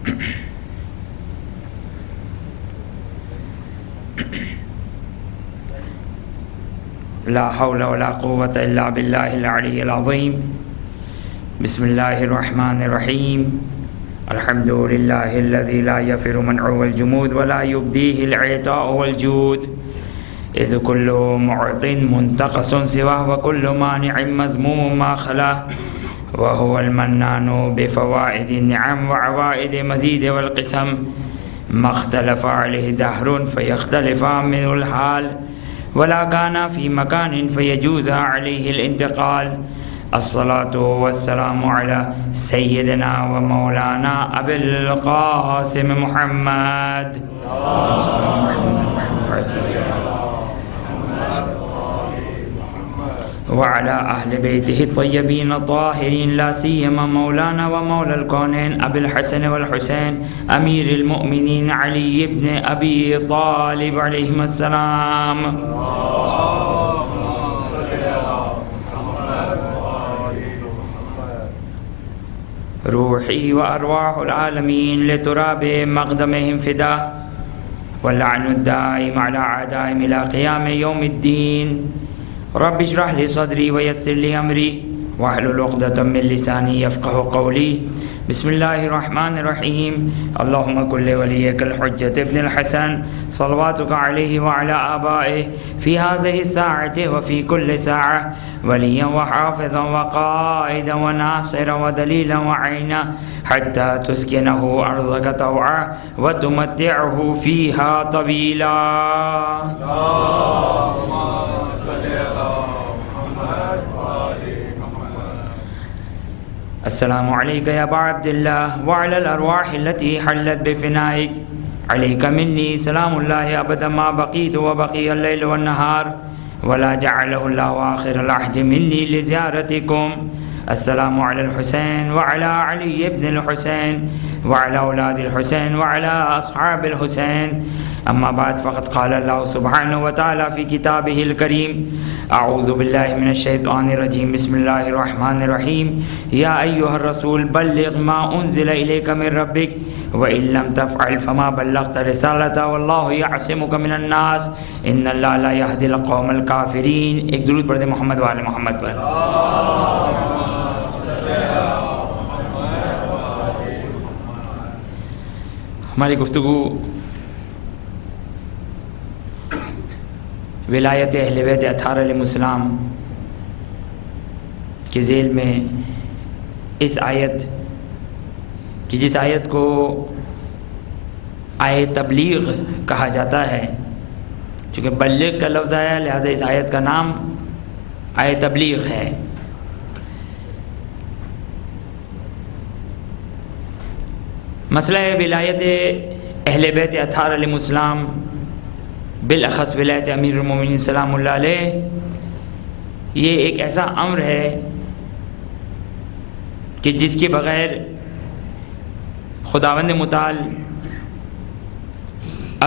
لا حول ولا قوة إلا بالله العلي العظيم. بسم الله الرحمن الرحيم. الحمد لله الذي لا يفر منعه والجمود ولا يبديه العطاء والجود، إذ كل معط منتقص سواه وكل مانع مذموم ما خلاه، وهو المنان بفوائد النعم وعوائد مزيد والقسم، ما اختلف عليه دهر فيختلف منه الحال، ولا كان في مكان فيجوز عليه الانتقال. الصلاة والسلام على سيدنا ومولانا أبي القاسم محمد وعلى أهل بيته الطيبين الطاهرين، لا سيما مولانا ومولى الكونين أبي الحسن والحسين أمير المؤمنين علي بن أبي طالب عليهما السلام. روحي وأرواح العالمين لتراب مقدمهم فداه، واللعن الدائم على أعدائهم إلى قيام يوم الدين. رب اشرح لي صدري ويسر لي أمري واحلل عقدة من لساني يفقه قولي. بسم الله الرحمن الرحيم. اللهم كن لوليك الحجة ابن الحسن صلواتك عليه وعلى آبائه في هذه الساعة وفي كل ساعة وليا وحافظا وقائدا وناصرا ودليلا وعينا، حتى تسكنه أرضك طوعا وتمتعه فيها طويلا. السلام عليك يا أبا عبد الله وعلى الأرواح التي حلت بفنائك. عليك مني سلام الله أبدا ما بقيت وبقي الليل والنهار، ولا جعله الله آخر العهد مني لزيارتكم. السلام على الحسين وعلى علي بن الحسين وعلى أولاد الحسين وعلى أصحاب الحسين. أما بعد، فقد قال الله سبحانه وتعالى في كتابه الكريم: أعوذ بالله من الشيطان الرجيم. بسم الله الرحمن الرحيم. يا أيها الرسول بلغ ما أنزل إليك من ربك وإن لم تفعل فما بلغت رسالته والله يعصمك من الناس إن الله لا يهدي القوم الكافرين. ایک درود پڑھ دیں محمد وآل محمد پر. ہماری گفتگو ولایت اہل بیت اطہار علیہ السلام کے ذیل میں اس آیت کی، جس آیت کو آیت تبلیغ کہا جاتا ہے، چونکہ بلغ کا لفظ آیا لہٰذا اس آیت کا نام آیت تبلیغ ہے. مسئلہ ولایت اہل بیت اطہار علیہ السلام، بالاخص ولایت امیر المومنین سلام اللہ علیہ، یہ ایک ایسا امر ہے کہ جس کے بغیر خداوند متعال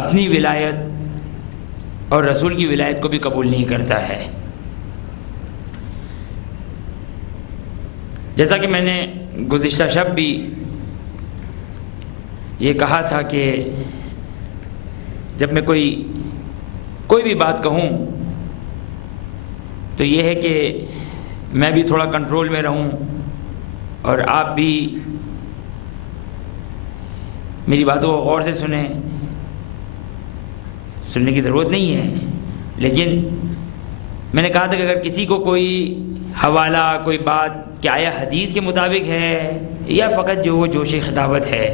اپنی ولایت اور رسول کی ولایت کو بھی قبول نہیں کرتا ہے. جیسا کہ میں نے گزشتہ شب بھی یہ کہا تھا کہ جب میں کوئی بھی بات کہوں تو یہ ہے کہ میں بھی تھوڑا کنٹرول میں رہوں اور آپ بھی میری باتوں کو غور سے سنیں. سننے کی ضرورت نہیں ہے، لیکن میں نے کہا تھا کہ اگر کسی کو کوئی حوالہ، کوئی بات کہ آیا حدیث کے مطابق ہے یا فقط جو وہ جوش خطابت ہے،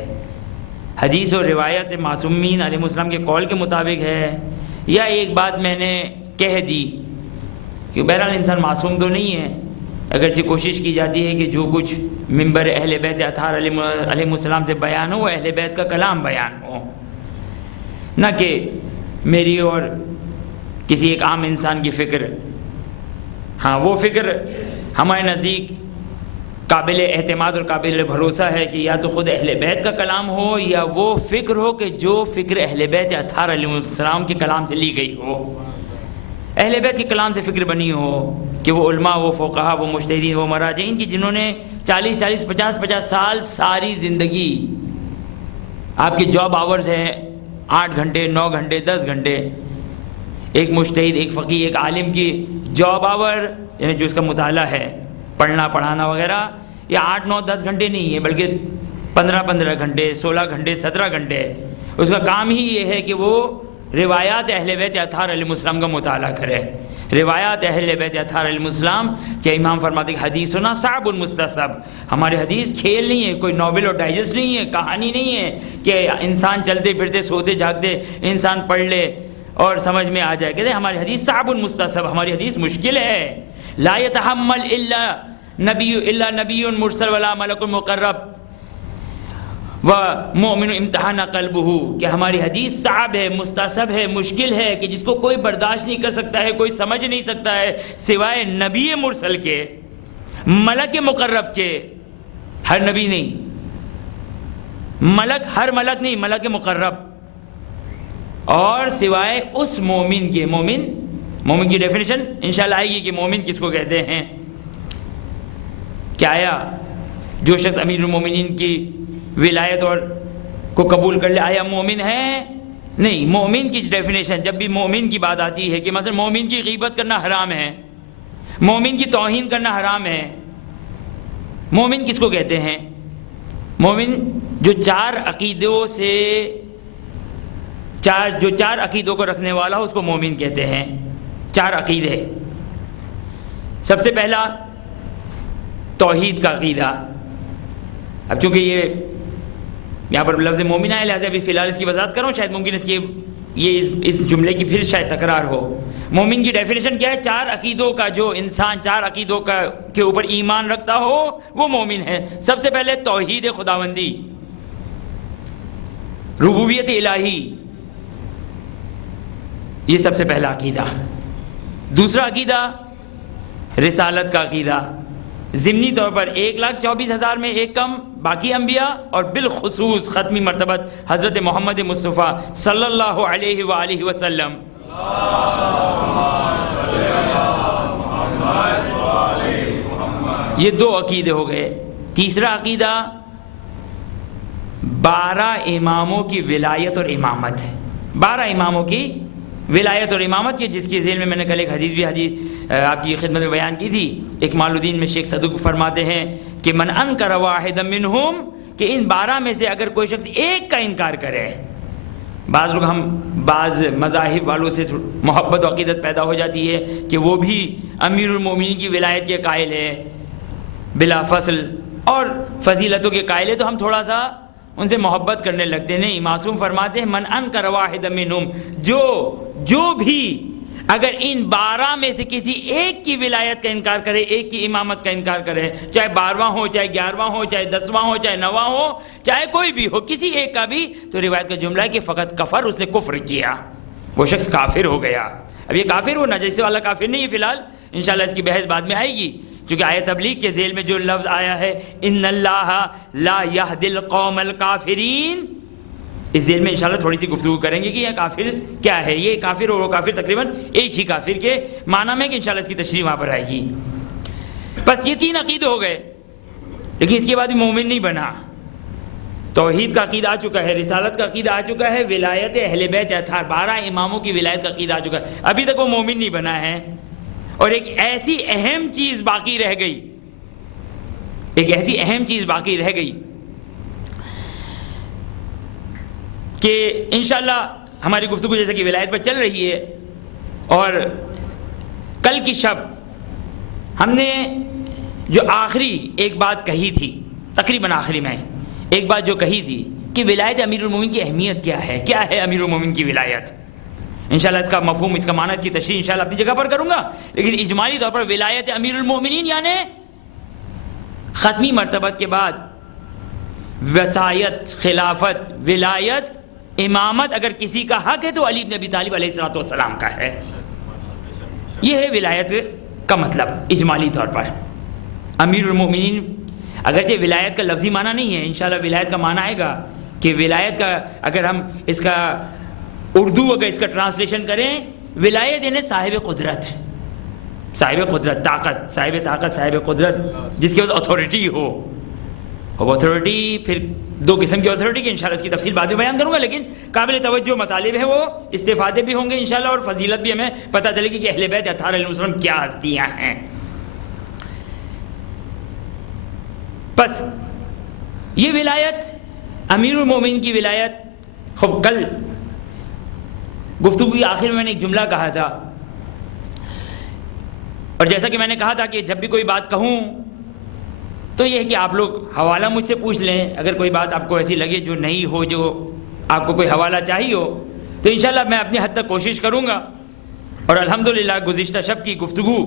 حدیث اور روایت معصومین علیہ السلام کے قول کے مطابق ہے، یا ایک بات میں نے کہہ دی کہ بہرحال انسان معصوم تو نہیں ہے، اگرچہ کوشش کی جاتی ہے کہ جو کچھ ممبر اہل بیت اطہار علیہ السلام سے بیان ہو وہ اہل بیت کا کلام بیان ہو، نہ کہ میری اور کسی ایک عام انسان کی فکر. ہاں، وہ فکر ہمارے نزدیک قابل اعتماد اور قابل بھروسہ ہے کہ یا تو خود اہل بیت کا کلام ہو یا وہ فکر ہو کہ جو فکر اہل بیت اطہار علیہ السلام کے کلام سے لی گئی ہو، اہل بیت کے کلام سے فکر بنی ہو کہ وہ علماء، وہ فقہا، وہ مجتہدین، وہ مراجعین کی جنہوں نے 40 50 سال ساری زندگی آپ کے جاب آورز ہیں 8 گھنٹے 9 گھنٹے 10 گھنٹے. ایک مجتہد، ایک فقیہ، ایک عالم کی جاب آور یعنی جو اس کا مطالعہ ہے، پڑھنا پڑھانا وغیرہ، یہ 8 9 10 گھنٹے نہیں ہے بلکہ 15 گھنٹے 16 گھنٹے 17 گھنٹے. اس کا کام ہی یہ ہے کہ وہ روایات اہل بیت اطہار علیہ السلام کا مطالعہ کرے. روایات اہل بیت اطہار علیہ السلام کہ امام فرماتے ہیں حدیث سنا صعب مستصب. ہماری حدیث کھیل نہیں ہے، کوئی ناول اور ڈائجسٹ نہیں ہے، کہانی نہیں ہے کہ انسان چلتے پھرتے سوتے جاگتے انسان پڑھ لے اور سمجھ میں آ جائے. کہتے ہیں ہماری حدیث صعب مستصب، ہماری حدیث مشکل ہے. لا يتحمل الا نبی مرسل ولا ملک مقرب ومؤمن امتحان قلبہ، کہ ہماری حدیث صعب ہے، مستصب ہے، مشکل ہے، کہ جس کو کوئی برداشت نہیں کر سکتا ہے، کوئی سمجھ نہیں سکتا ہے سوائے نبی مرسل کے، ملک مقرب کے. ہر نبی نہیں، ملک، ہر ملک نہیں، ملک مقرب، اور سوائے اس مومن کے. مومن کی ڈیفینیشن انشاءاللہ آئے گی کہ مومن کس کو کہتے ہیں. کیا آیا جو شخص امیر المومنین کی ولایت اور کو قبول کر لے آیا مومن ہے؟ نہیں. مومن کی ڈیفینیشن جب بھی مومن کی بات آتی ہے کہ مثلا مومن کی غیبت کرنا حرام ہے، مومن کی توہین کرنا حرام ہے، مومن کس کو کہتے ہیں؟ مومن جو چار عقیدوں کو رکھنے والا ہو اس کو مومن کہتے ہیں. 4 عقیدے. سب سے پہلا توحید کا عقیدہ. اب چونکہ یہ یہاں پر لفظ مومن آیا لہٰذا ابھی فی الحال اس کی وضاحت کروں، شاید ممکن اس کی یہ اس جملے کی پھر شاید تکرار ہو. مومن کی ڈیفینیشن کیا ہے؟ 4 عقیدوں کا جو انسان 4 عقیدوں کے اوپر ایمان رکھتا ہو وہ مومن ہے. سب سے پہلے توحید خداوندی، ربوبیت الہی، یہ سب سے پہلا عقیدہ. دوسرا عقیدہ رسالت کا عقیدہ. ضمنی طور پر 1,24,000 میں ایک کم باقی انبیاء، اور بالخصوص ختمی مرتبت حضرت محمد مصطفیٰ صلی اللہ علیہ وآلہ وسلم. یہ 2 عقیدے ہو گئے. تیسرا عقیدہ 12 اماموں کی ولایت اور امامت. 12 اماموں کی ولایت اور امامت کی، جس کے ذیل میں نے کل ایک حدیث بھی آپ کی خدمت میں بیان کی تھی. اکمال الدین میں شیخ صدوق فرماتے ہیں کہ من انکر واحدا منہم، کہ ان 12 میں سے اگر کوئی شخص ایک کا انکار کرے. بعض لوگ بعض مذاہب والوں سے محبت و عقیدت پیدا ہو جاتی ہے کہ وہ بھی امیر المومنین کی ولایت کے قائل ہے بلا فصل اور فضیلتوں کے قائل ہے، تو ہم تھوڑا سا ان سے محبت کرنے لگتے. نہیں، معصوم فرماتے ہیں من انکر واحدا منہم، جو بھی اگر ان 12 میں سے کسی ایک کی ولایت کا انکار کرے، ایک کی امامت کا انکار کرے، چاہے 12واں ہو، چاہے 11واں ہو، چاہے 10واں ہو، چاہے 9واں ہو، چاہے کوئی بھی ہو، کسی ایک کا بھی، تو روایت کا جملہ ہے کہ فقط کفر، اس نے کفر کیا، وہ شخص کافر ہو گیا. اب یہ کافر ہونا جیسے والا کافر نہیں ہے فی الحال، انشاءاللہ اس کی بحث بعد میں آئے گی. چونکہ آیت تبلیغ کے ذیل میں جو لفظ آیا ہے ان اللہ لا یہدی القوم الکافرین، اس ذیل میں انشاءاللہ تھوڑی سی گفتگو کریں گے کہ یہ کافر کیا ہے. یہ کافر اور وہ کافر تقریباً ایک ہی کافر کے معنی میں، کہ انشاءاللہ اس کی تشریح وہاں پر آئے گی. بس یہ 3 عقیدے ہو گئے، لیکن اس کے بعد بھی مومن نہیں بنا. توحید کا عقیدہ آ چکا ہے، رسالت کا عقیدہ آ چکا ہے، ولایت اہل بیت اطہار 12 اماموں کی ولایت کا عقیدہ آ چکا ہے، ابھی تک وہ مومن نہیں بنا ہے. اور ایک ایسی اہم چیز باقی رہ گئی، کہ انشاءاللہ ہماری گفتگو جیسے کہ ولایت پر چل رہی ہے، اور کل کی شب ہم نے جو آخری ایک بات کہی تھی، تقریباً آخری میں ایک بات جو کہی تھی کہ ولایت امیر المومنین کی اہمیت کیا ہے امیر المومنین کی ولایت. انشاءاللہ اس کا مفہوم، اس کا معنی، اس کی تشریح انشاءاللہ اپنی جگہ پر کروں گا. لیکن اجمالی طور پر ولایت امیر المومنین یعنی ختمی مرتبت کے بعد وصایت، خلافت، ولایت، امامت اگر کسی کا حق ہے تو علی بن ابی طالب علیہ الصلوۃ والسلام کا ہے. یہ ہے ولایت کا مطلب اجمالی طور پر. امیر المومنین اگرچہ ولایت کا لفظی معنی نہیں ہے، انشاءاللہ ولایت کا معنی آئے گا کہ ولایت کا اگر ہم اس کا اردو اگر اس کا ٹرانسلیشن کریں، ولایت یعنی صاحب قدرت، طاقت، صاحب قدرت، جس کے پاس اتھارٹی ہو. اب اتھارٹی پھر دو قسم کی اتھارٹی کی انشاءاللہ اس کی تفصیل بعد میں بیان کروں گا، لیکن قابل توجہ مطالب ہے، وہ استفادے بھی ہوں گے انشاءاللہ، اور فضیلت بھی ہمیں پتہ چلے گی کہ اہل بیت اطہار علیہ السلام کیا ہستیاں ہیں۔ بس یہ ولایت، امیر المومنین کی ولایت، خب کل گفتگو کی آخر میں نے ایک جملہ کہا تھا، اور جیسا کہ میں نے کہا تھا کہ جب بھی کوئی بات کہوں تو یہ ہے کہ آپ لوگ حوالہ مجھ سے پوچھ لیں، اگر کوئی بات آپ کو ایسی لگے جو نہیں ہو، جو آپ کو کوئی حوالہ چاہیے ہو، تو انشاءاللہ میں اپنی حد تک کوشش کروں گا۔ اور الحمدللہ گزشتہ شب کی گفتگو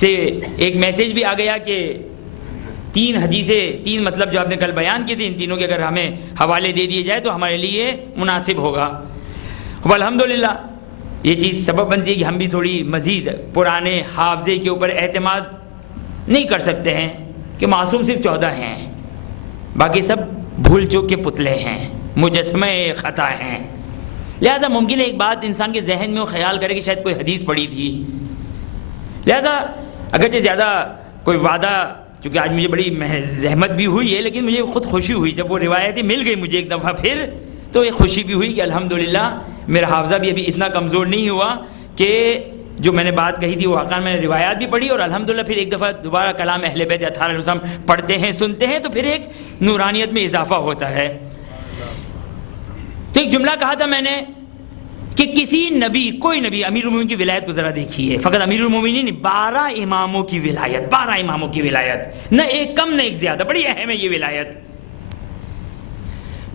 سے ایک میسیج بھی آ گیا کہ 3 حدیثیں، 3 مطلب جو آپ نے کل بیان کی تھی، ان تینوں کے اگر ہمیں حوالے دے دیے جائے تو ہمارے لیے مناسب ہوگا۔ اب الحمدللہ یہ چیز سبب بنتی ہے کہ ہم بھی تھوڑی مزید پرانے حافظے کے اوپر اعتماد نہیں کر سکتے ہیں کہ معصوم صرف 14 ہیں، باقی سب بھول چوک کے پتلے ہیں، مجسمہ خطا ہیں۔ لہذا ممکن ہے ایک بات انسان کے ذہن میں وہ خیال کرے کہ شاید کوئی حدیث پڑھی تھی، لہذا اگرچہ زیادہ کوئی وعدہ، چونکہ آج مجھے بڑی زحمت بھی ہوئی ہے، لیکن مجھے خود خوشی ہوئی جب وہ روایتیں مل گئی مجھے ایک دفعہ پھر، تو ایک خوشی بھی ہوئی کہ الحمدللہ میرا حافظہ بھی ابھی اتنا کمزور نہیں ہوا کہ جو میں نے بات کہی تھی وہ واقعا میں نے روایات بھی پڑھی، اور الحمدللہ پھر ایک دفعہ دوبارہ کلام اہل بیت اطہار علیہ السلام پڑھتے ہیں، سنتے ہیں، تو پھر ایک نورانیت میں اضافہ ہوتا ہے۔ تو ایک جملہ کہا تھا میں نے کہ کسی نبی، کوئی نبی، امیر المومنین کی ولایت کو ذرا دیکھیے، فقط امیر المومنین نہیں، 12 اماموں کی ولایت، 12 اماموں کی ولایت، نہ ایک کم نہ ایک زیادہ، بڑی اہم ہے یہ ولایت۔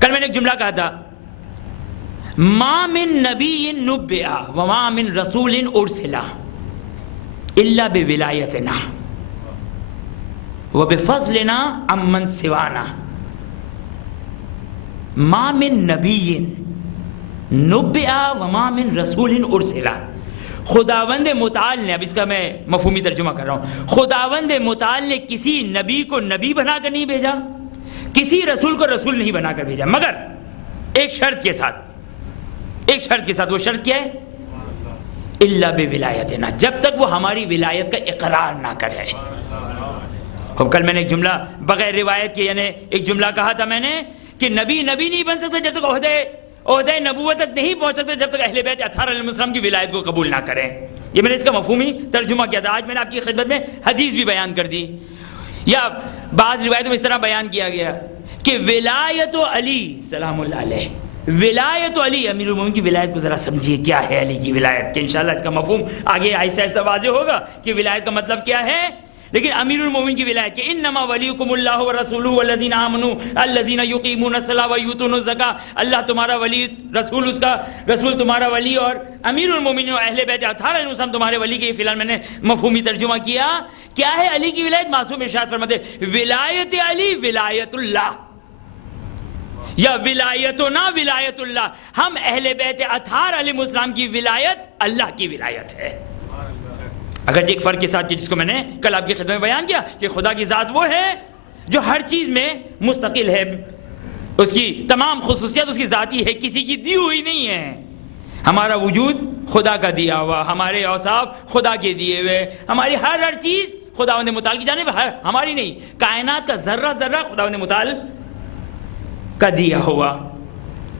کل میں نے ایک جملہ کہا تھا، ما من نبی نبئ وما من رسول ارسل الا بولایتنا وبفضلنا عمن سوانا۔ ما من نبی نبئ وما من رسول ارسل، خداوند متعال نے، اب اس کا میں مفہومی ترجمہ کر رہا ہوں، خداوند متعال نے کسی نبی کو نبی بنا کر نہیں بھیجا، کسی رسول کو رسول نہیں بنا کر بھیجا، مگر ایک شرط کے ساتھ، ایک شرط کے ساتھ، وہ شرط کیا ہے؟ الا بولایتنا، جب تک وہ ہماری ولایت کا اقرار نہ کرے۔ اب کل میں نے ایک جملہ بغیر روایت کے، یعنی ایک جملہ کہا تھا میں نے کہ نبی نہیں بن سکتا جب تک عہدہ نبوت تک نہیں پہنچ سکتے جب تک اہل بیت اطہار علیہ السلام کی ولایت کو قبول نہ کریں۔ یہ میں نے اس کا مفہومی ترجمہ کیا تھا، آج میں نے آپ کی خدمت میں حدیث بھی بیان کر دی، یا بعض روایتوں میں اس طرح بیان کیا گیا کہ ولایت علی سلام اللہ علیہ، ولایت علی، امیر المومنین کی ولایت کو ذرا سمجھیے کیا ہے علی کی ولایت، کہ انشاءاللہ اس کا مفہوم آگے آہستہ آہستہ واضح ہوگا کہ ولایت کا مطلب کیا ہے۔ لیکن امیر المومنین کی ولایت کہ انما ولیکم اللہ ورسولہ والذین آمنوا الذین یقیمون الصلاۃ ویؤتون الزکاۃ، اللہ تمہارا ولی، رسول اس کا، رسول تمہارا ولی، اور امیر المومنین اور اہل بیت اطہار علیہ السلام تمہارے ولی کے۔ فی الحال میں نے مفہومی ترجمہ کیا، کیا ہے علی کی ولایت؟ معصوم ارشاد فرماتے ولایت علی ولایت اللہ، یا ولایتنا ولایت اللہ، ہم اہل بیت اطہار علیہ السلام کی ولایت اللہ کی ولایت ہے۔ اگرچہ ایک فرق کے ساتھ جس کو میں نے کل آپ کی خدمت میں بیان کیا کہ خدا کی ذات وہ ہے جو ہر چیز میں مستقل ہے، اس کی تمام خصوصیات اس کی ذاتی ہے، کسی کی دی ہوئی نہیں ہے۔ ہمارا وجود خدا کا دیا ہوا، ہمارے اوصاف خدا کے دیے ہوئے، ہماری ہر چیز خداوند متعال کی جانب، ہماری نہیں، کائنات کا ذرہ ذرہ خداوند متعال کا دیا ہوا۔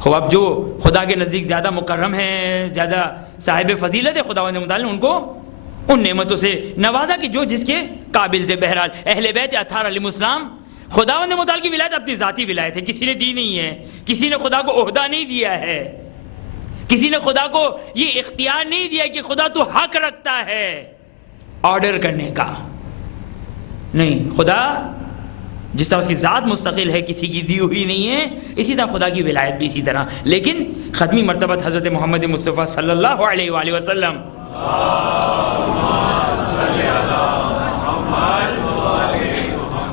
اب جو خدا کے نزدیک زیادہ مکرم ہیں، زیادہ صاحب فضیلت ہے، خداوند متعال نے ان کو ان نعمتوں سے نوازا کہ جو جس کے قابل تھے۔ بہرحال اہل بیت اطہار علیہ السلام، خداوند متعال کی ولایت اپنی ذاتی ولایت ہے، کسی نے دی نہیں ہے، کسی نے خدا کو عہدہ نہیں دیا ہے، کسی نے خدا کو یہ اختیار نہیں دیا کہ خدا تو حق رکھتا ہے آرڈر کرنے کا، نہیں، خدا جس طرح اس کی ذات مستقل ہے، کسی کی دی ہوئی نہیں ہے، اسی طرح خدا کی ولایت بھی اسی طرح۔ لیکن ختمی مرتبہ حضرت محمد مصطفیٰ صلی اللہ علیہ وآلہ وسلم،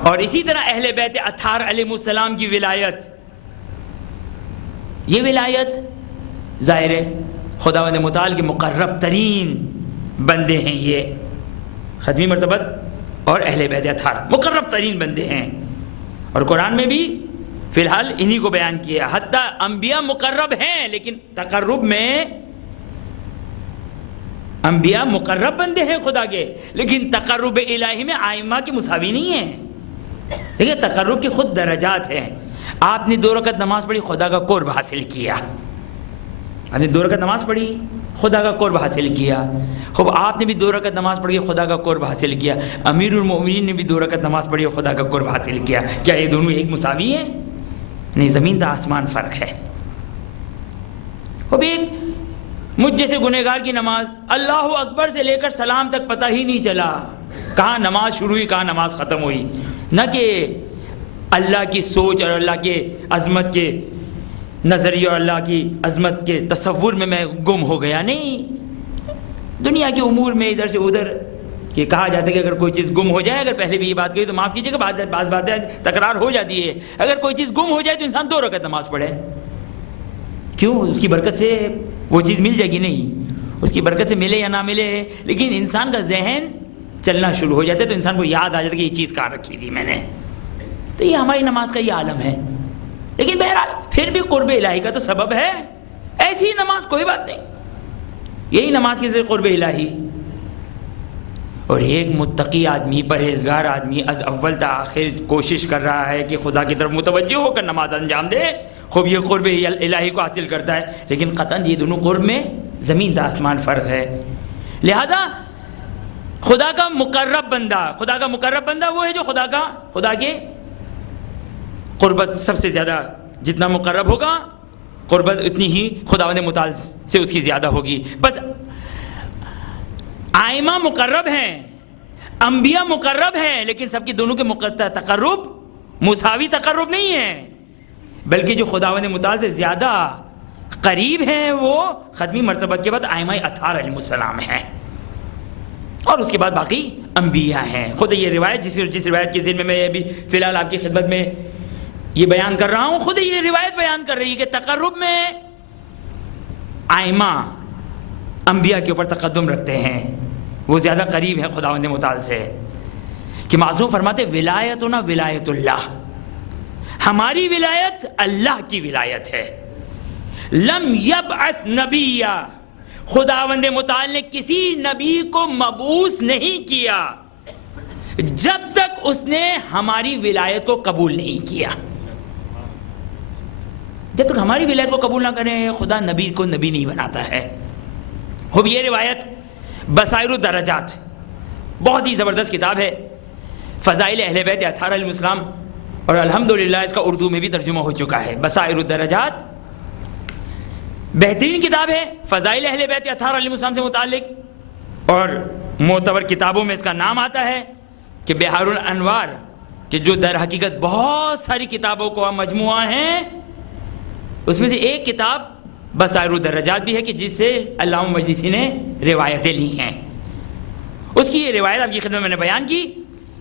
اور اسی طرح اہل بیت اطہار علیہ السلام کی ولایت، یہ ولایت ظاہر ہے خداوند متعال کے مقرب ترین بندے ہیں، یہ ختمی مرتبت اور اہل بیت اطہار مقرب ترین بندے ہیں، اور قرآن میں بھی فی الحال انہی کو بیان کیا۔ حتیٰ انبیاء مقرب ہیں، لیکن تقرب میں انبیاء مقرب بندے ہیں خدا کے، لیکن تقرب الہی میں آئمہ کے مساوی نہیں ہیں۔ دیکھیے تقرب کے خود درجات ہیں. آپ نے 2 رکعت نماز پڑھی، خدا کا قرب حاصل کیا. آپ نے 2 رکعت نماز پڑھی، خدا کا قرب حاصل کیا. خوب آپ نے بھی 2 رکعت نماز پڑھی، خدا کا قرب حاصل کیا. امیر المومنین نے بھی 2 رکعت نماز پڑھی اور خدا کا قرب حاصل کیا. کیا یہ دونوں ایک مساوی ہیں؟ نہیں، زمین تا آسمان فرق ہے. خوب ایک مجھ جیسے گنہگار کی نماز اللہ اکبر سے لے کر سلام تک پتہ ہی نہیں چلا کہاں نماز شروع ہوئی کہاں نماز ختم ہوئی. نہ کہ اللہ کی سوچ اور اللہ کے عظمت کے نظریے اور اللہ کی عظمت کے تصور میں گم ہو گیا. نہیں، دنیا کے امور میں ادھر سے ادھر کہ کہا جاتا ہے کہ اگر کوئی چیز گم ہو جائے، اگر پہلے بھی یہ بات کہی تو معاف کیجیے گا، بعض باتیں تکرار ہو جاتی ہے. اگر کوئی چیز گم ہو جائے تو انسان 2 رکعت نماز پڑھے. کیوں؟ اس کی برکت سے وہ چیز مل جائے گی. نہیں، اس کی برکت سے ملے یا نہ ملے، لیکن انسان کا ذہن چلنا شروع ہو جاتا ہے تو انسان کو یاد آ جاتا ہے کہ یہ چیز کہاں رکھی تھی میں نے. تو یہ ہماری نماز کا یہ عالم ہے. لیکن بہرحال پھر بھی قرب الہی کا تو سبب ہے. ایسی ہی نماز کوئی بات نہیں، یہی نماز کی ذریعے قرب الہی. اور ایک متقی آدمی، پرہیزگار آدمی از اول تا آخر کوشش کر رہا ہے کہ خدا کی طرف متوجہ ہو کر نماز انجام دے، خوب یہ قرب الہی کو حاصل کرتا ہے. لیکن قطعاً یہ دونوں قرب میں زمین تا آسمان فرق ہے. لہذا خدا کا مقرب بندہ وہ ہے جو خدا کے قربت سب سے زیادہ، جتنا مقرب ہوگا قربت اتنی ہی خداوند متعال سے اس کی زیادہ ہوگی. بس آئمہ مقرب ہیں، انبیاء مقرب ہیں، لیکن سب کی دونوں کے تقرب مساوی تقرب نہیں ہے، بلکہ جو خداوند متعال سے زیادہ قریب ہیں وہ ختمی مرتبت کے بعد آئمہ اطہار علیہ السلام ہیں، اور اس کے بعد باقی انبیاء ہیں. خود یہ روایت جس روایت کے ذمے میں ابھی فی الحال آپ کی خدمت میں یہ بیان کر رہا ہوں، خود یہ روایت بیان کر رہی ہے کہ تقرب میں آئمہ انبیاء کے اوپر تقدم رکھتے ہیں، وہ زیادہ قریب ہیں خداوند متعال سے. کہ معصوم فرماتے ولایتنا ولایت اللہ، ہماری ولایت اللہ کی ولایت ہے. لم یبعث نبیا، خداوند متعال نے کسی نبی کو مبعوث نہیں کیا جب تک اس نے ہماری ولایت کو قبول نہیں کیا. جب تک ہماری ولایت کو قبول نہ کریں خدا نبی کو نبی نہیں بناتا ہے. خوب یہ روایت بصائر الدرجات بہت ہی زبردست کتاب ہے، فضائل اہل بیت اطہار علیہ السلام، اور الحمدللہ اس کا اردو میں بھی ترجمہ ہو چکا ہے. بصائر الدرجات بہترین کتاب ہے فضائل اہل بیت اطہار علیہ السلام سے متعلق، اور معتبر کتابوں میں اس کا نام آتا ہے کہ بحار الانوار، کہ جو در حقیقت بہت ساری کتابوں کا مجموعہ ہیں، اس میں سے ایک کتاب بصائر الدرجات بھی ہے کہ جس سے علامہ مجلسی نے روایتیں لی ہیں. اس کی یہ روایت آپ کی خدمت میں نے بیان کی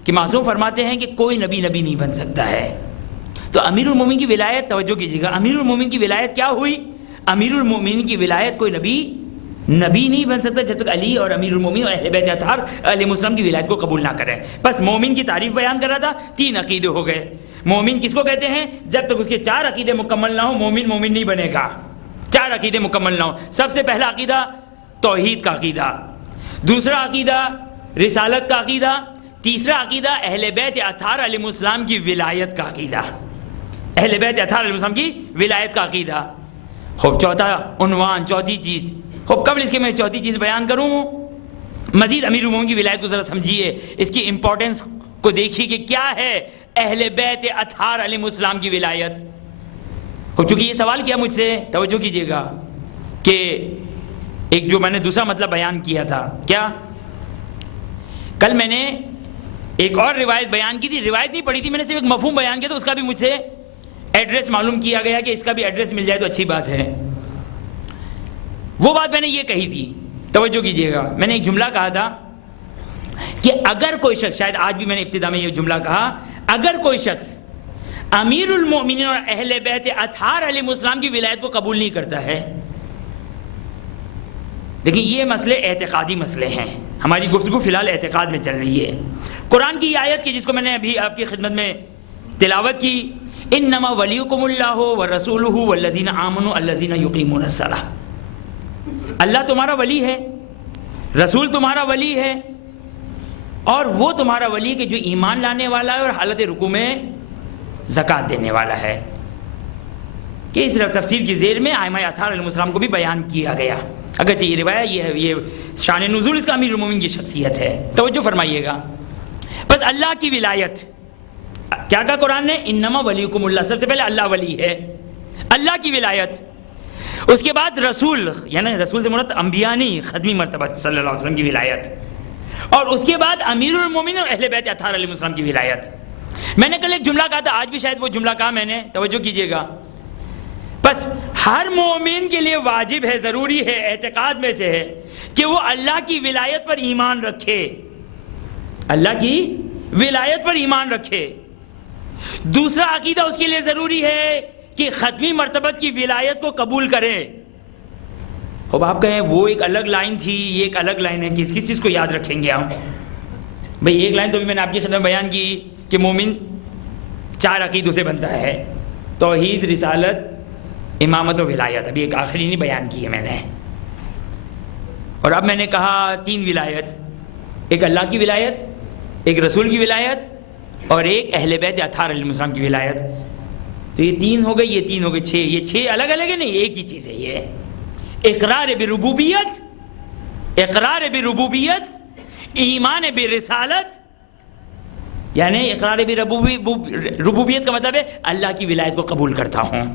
کہ معصوم فرماتے ہیں کہ کوئی نبی نہیں بن سکتا ہے. تو امیر المومنین کی ولایت، توجہ کیجیے گا، امیر المومنین کی ولایت کیا ہوئی؟ امیر المومنین کی ولایت کوئی نبی نہیں بن سکتا جب تک علی اور امیر المومنین اور اہل بیت اطہار علیہ السلام کی ولایت کو قبول نہ کرے. بس مومن کی تعریف بیان کر رہا تھا، 3 عقیدے ہو گئے. مومن کس کو کہتے ہیں؟ جب تک اس کے 4 عقیدے مکمل نہ ہو مومن نہیں بنے گا. 4 عقیدے مکمل نہ ہو. سب سے پہلا عقیدہ توحید کا عقیدہ، دوسرا عقیدہ رسالت کا عقیدہ، تیسرا عقیدہ اہل بیت اطہار علیہ السلام کی ولایت کا عقیدہ، اہل بیت اطہار علیہ السلام کی ولایت کا عقیدہ. خوب چوتھا عنوان، چوتھی چیز، خوب قبل اس کے میں چوتھی چیز بیان کروں مزید امیر المومنین کی ولایت کو ذرا سمجھیے، اس کی امپورٹنس کو دیکھیے کہ کیا ہے اہل بیت اطہار علیہ السلام کی ولایت. ہو چونکہ یہ سوال کیا مجھ سے، توجہ کیجیے گا، کہ ایک جو میں نے دوسرا مطلب بیان کیا تھا، کیا کل میں نے ایک اور روایت بیان کی تھی، روایت نہیں پڑھی تھی میں نے، صرف ایک مفہوم بیان کیا، تو اس کا بھی مجھ سے ایڈریس معلوم کیا گیا کہ اس کا بھی ایڈریس مل جائے تو اچھی بات ہے. وہ بات میں نے یہ کہی تھی، توجہ کیجیے گا، میں نے ایک جملہ کہا تھا کہ اگر کوئی شخص، شاید آج بھی میں نے ابتدا میں یہ جملہ کہا، اگر کوئی شخص امیر المومنین اور اہل بیت اطہار علیہ السلام کی ولایت کو قبول نہیں کرتا ہے، لیکن یہ مسئلے اعتقادی مسئلے ہیں، ہماری گفتگو فی الحال اعتقاد میں چل رہی ہے. قرآن کی آیت کی جس کو میں نے ابھی آپ کی خدمت میں تلاوت کی، انما ولیکم اللہ ورسولہ والذین آمنوا الذین یقیمون الصلاۃ، اللہ تمہارا ولی ہے، رسول تمہارا ولی ہے، اور وہ تمہارا ولی کہ جو ایمان لانے والا ہے اور حالت رکوع میں زکوٰۃ دینے والا ہے. کہ اس تفسیر کی زیر میں ائمہ اطہار علیہ السلام کو بھی بیان کیا گیا. اگرچہ یہ روایت یہ شان نزول اس کا امیر المومنین کی شخصیت ہے. توجہ فرمائیے گا. بس اللہ کی ولایت کیا کہا قرآن نے؟ انما ولیکم اللہ. سب سے پہلے اللہ ولی ہے، اللہ کی ولایت. اس کے بعد رسول، یعنی رسول سے مراد انبیاء نہیں، ختمی مرتبہ صلی اللہ علیہ وسلم کی ولایت. اور اس کے بعد امیر المومنین اور اہل بیت اطہار علیہ السلام کی ولایت. میں نے کل ایک جملہ کہا تھا، آج بھی شاید وہ جملہ کہا میں نے، توجہ کیجئے گا. بس ہر مومن کے لیے واجب ہے، ضروری ہے، اعتقاد میں سے ہے کہ وہ اللہ کی ولایت پر ایمان رکھے، اللہ کی ولایت پر ایمان رکھے. دوسرا عقیدہ اس کے لیے ضروری ہے کہ ختمی مرتبت کی ولایت کو قبول کرے. اب آپ کہیں وہ ایک الگ لائن تھی، یہ ایک الگ لائن ہے، کس کس چیز کو یاد رکھیں گے آپ؟ بھئی ایک لائن تو بھی میں نے آپ کی خدمت میں بیان کی کہ مومن 4 عقیدوں سے بنتا ہے: توحید، رسالت، امامت و ولایت. ابھی ایک آخری نہیں بیان کی ہے میں نے. اور اب میں نے کہا 3 ولایت: ایک اللہ کی ولایت، ایک رسول کی ولایت، اور ایک اہل بیت اطہار علیہ السلام کی ولایت. تو یہ 3 ہو گئے، یہ 3 ہو گئے، 6. یہ 6 الگ الگ ہے نہیں، ایک ہی چیز ہے. یہ اقرار بربوبیت، اقرار بربوبیت، ایمان برسالت. یعنی اقرار بربوبیت کا مطلب ہے اللہ کی ولایت کو قبول کرتا ہوں.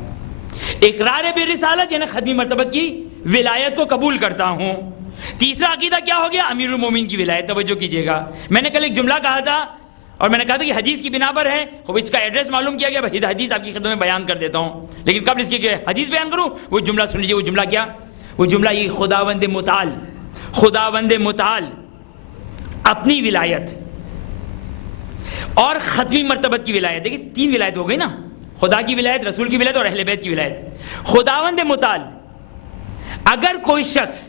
اقرار برسالت یعنی ختمی مرتبت کی ولایت کو قبول کرتا ہوں. تیسرا عقیدہ کیا ہو گیا؟ امیر المومنین کی ولایت. توجہ کیجیے گا. میں نے کل ایک جملہ کہا تھا اور میں نے کہا تھا کہ حدیث کی بنا پر ہے. خوب اس کا ایڈریس معلوم کیا گیا، حدیث آپ کی خدمت میں بیان کر دیتا ہوں. لیکن قبل اس کے حدیث بیان کروں وہ جملہ سن لیجیے. وہ جملہ کیا؟ وہ جملہ یہ: خداوند متعال، خداوند متعال اپنی ولایت اور ختمی مرتبت کی ولایت. دیکھیں 3 ولایت ہو گئی نا، خدا کی ولایت، رسول کی ولایت اور اہل بیت کی ولایت. خداوند متعال اگر کوئی شخص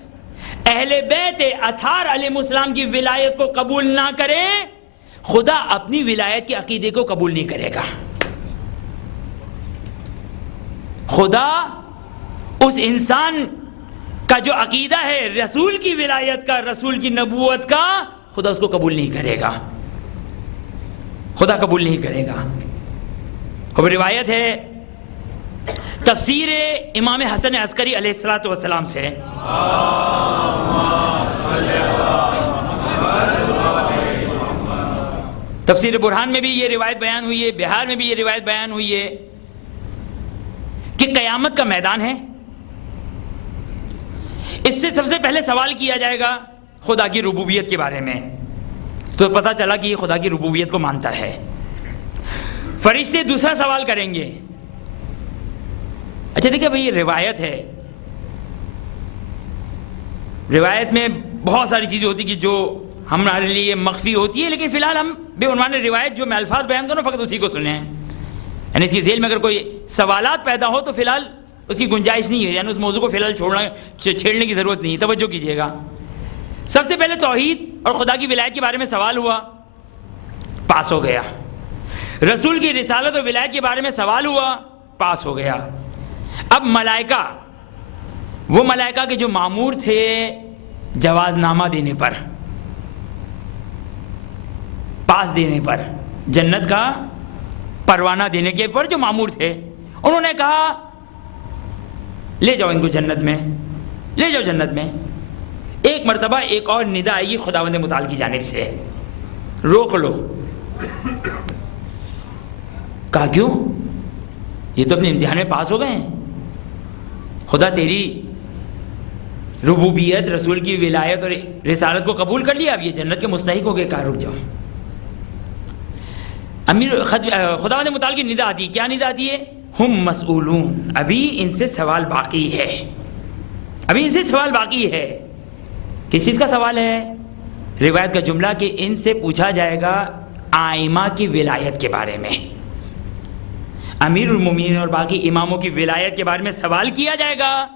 اہل بیت اطہار علیہ السلام کی ولایت کو قبول نہ کرے، خدا اپنی ولایت کے عقیدے کو قبول نہیں کرے گا. خدا اس انسان کا جو عقیدہ ہے رسول کی ولایت کا، رسول کی نبوت کا، خدا اس کو قبول نہیں کرے گا. خدا قبول نہیں کرے گا. اب روایت ہے تفسیر امام حسن عسکری علیہ السلام سے، تفسیر برہان میں بھی یہ روایت بیان ہوئی ہے، بہار میں بھی یہ روایت بیان ہوئی ہے کہ قیامت کا میدان ہے. اس سے سب سے پہلے سوال کیا جائے گا خدا کی ربوبیت کے بارے میں. تو پتہ چلا کہ یہ خدا کی ربوبیت کو مانتا ہے. فرشتے دوسرا سوال کریں گے. اچھا دیکھیں بھئی یہ روایت ہے، روایت میں بہت ساری چیزیں ہوتی کہ جو ہمارے لیے مخفی ہوتی ہے، لیکن فی الحال ہم بے عنوان روایت جو میں الفاظ بیان کروں فقط اسی کو سنیں. یعنی اس کی ذیل میں اگر کوئی سوالات پیدا ہو تو فی الحال اس کی گنجائش نہیں ہے، یعنی اس موضوع کو فی الحال چھیڑنے کی ضرورت نہیں ہے. توجہ کیجیے گا. سب سے پہلے توحید اور خدا کی ولایت کے بارے میں سوال ہوا، پاس ہو گیا. رسول کی رسالت اور ولایت کے بارے میں سوال ہوا، پاس ہو گیا. اب ملائکہ، وہ ملائکہ کے جو مامور تھے جواز نامہ دینے پر، پاس دینے پر، جنت کا پروانہ دینے کے پر جو مامور تھے، انہوں نے کہا لے جاؤ ان کو جنت میں، لے جاؤ جنت میں. ایک مرتبہ ایک اور ندا آئی خداوند متعال کی جانب سے، روک لو. کہا کیوں؟ یہ تو اپنے امتحان میں پاس ہو گئے ہیں، خدا تیری ربوبیت، رسول کی ولایت اور رسالت کو قبول کر لیا، اب یہ جنت کے مستحق ہو گئے. کہا رک جاؤ. خداوند متعال کی ندا آتی ہے. کیا ندا آتی ہے؟ ہم مسئولون، ابھی ان سے سوال باقی ہے، ابھی ان سے سوال باقی ہے. کس چیز کا سوال ہے؟ روایت کا جملہ کہ ان سے پوچھا جائے گا آئمہ کی ولایت کے بارے میں، امیر المومنین اور باقی اماموں کی ولایت کے بارے میں سوال کیا جائے گا.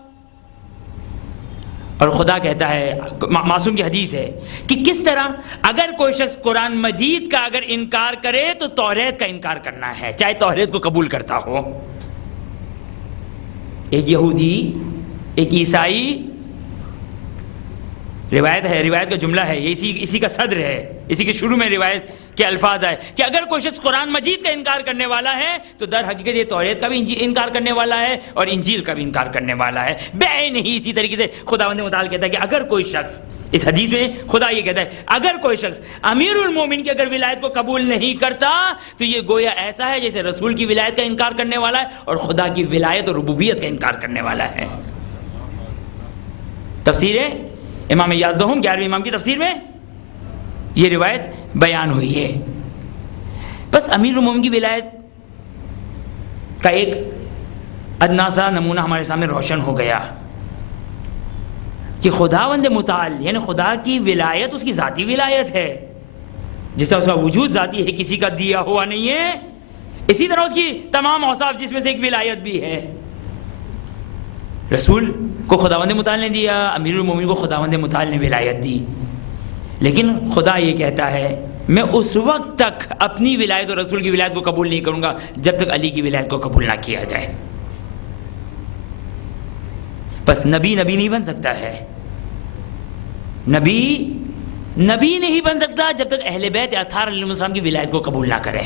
اور خدا کہتا ہے، معصوم کی حدیث ہے کہ کس طرح اگر کوئی شخص قرآن مجید کا اگر انکار کرے تو توریت کا انکار کرنا ہے، چاہے توریت کو قبول کرتا ہو. ایک یہودی، ایک عیسائی روایت ہے، روایت کا جملہ ہے، اسی کا صدر ہے، اسی کے شروع میں روایت کے الفاظ آئے کہ اگر کوئی شخص قرآن مجید کا انکار کرنے والا ہے تو در حقیقت یہ توریت کا بھی انکار کرنے والا ہے اور انجیل کا بھی انکار کرنے والا ہے بعین ہی۔ اسی طریقے سے خداوند متعال کہتا ہے کہ اگر کوئی شخص، اس حدیث میں خدا یہ کہتا ہے اگر کوئی شخص امیر المومن کی اگر ولایت کو قبول نہیں کرتا تو یہ گویا ایسا ہے جیسے رسول کی ولایت کا انکار کرنے والا ہے اور خدا کی ولایت اور ربوبیت کا انکار کرنے والا ہے۔ تفسیر امام یازدہم 11ویں امام کی تفسیر میں یہ روایت بیان ہوئی ہے۔ بس امیر المومن کی ولایت کا ایک ادنا سا نمونہ ہمارے سامنے روشن ہو گیا کہ خداوند متعال یعنی خدا کی ولایت اس کی ذاتی ولایت ہے، جس طرح اس کا وجود ذاتی ہے، کسی کا دیا ہوا نہیں ہے، اسی طرح اس کی تمام اوصاف جس میں سے ایک ولایت بھی ہے۔ رسول کو خداوند متعال نے دیا، امیر المومن کو خداوند متعال نے ولایت دی، لیکن خدا یہ کہتا ہے میں اس وقت تک اپنی ولایت اور رسول کی ولایت کو قبول نہیں کروں گا جب تک علی کی ولایت کو قبول نہ کیا جائے۔ بس نبی نہیں بن سکتا ہے، نبی نہیں بن سکتا جب تک اہل بیت اطہار علیہ السلام کی ولایت کو قبول نہ کرے۔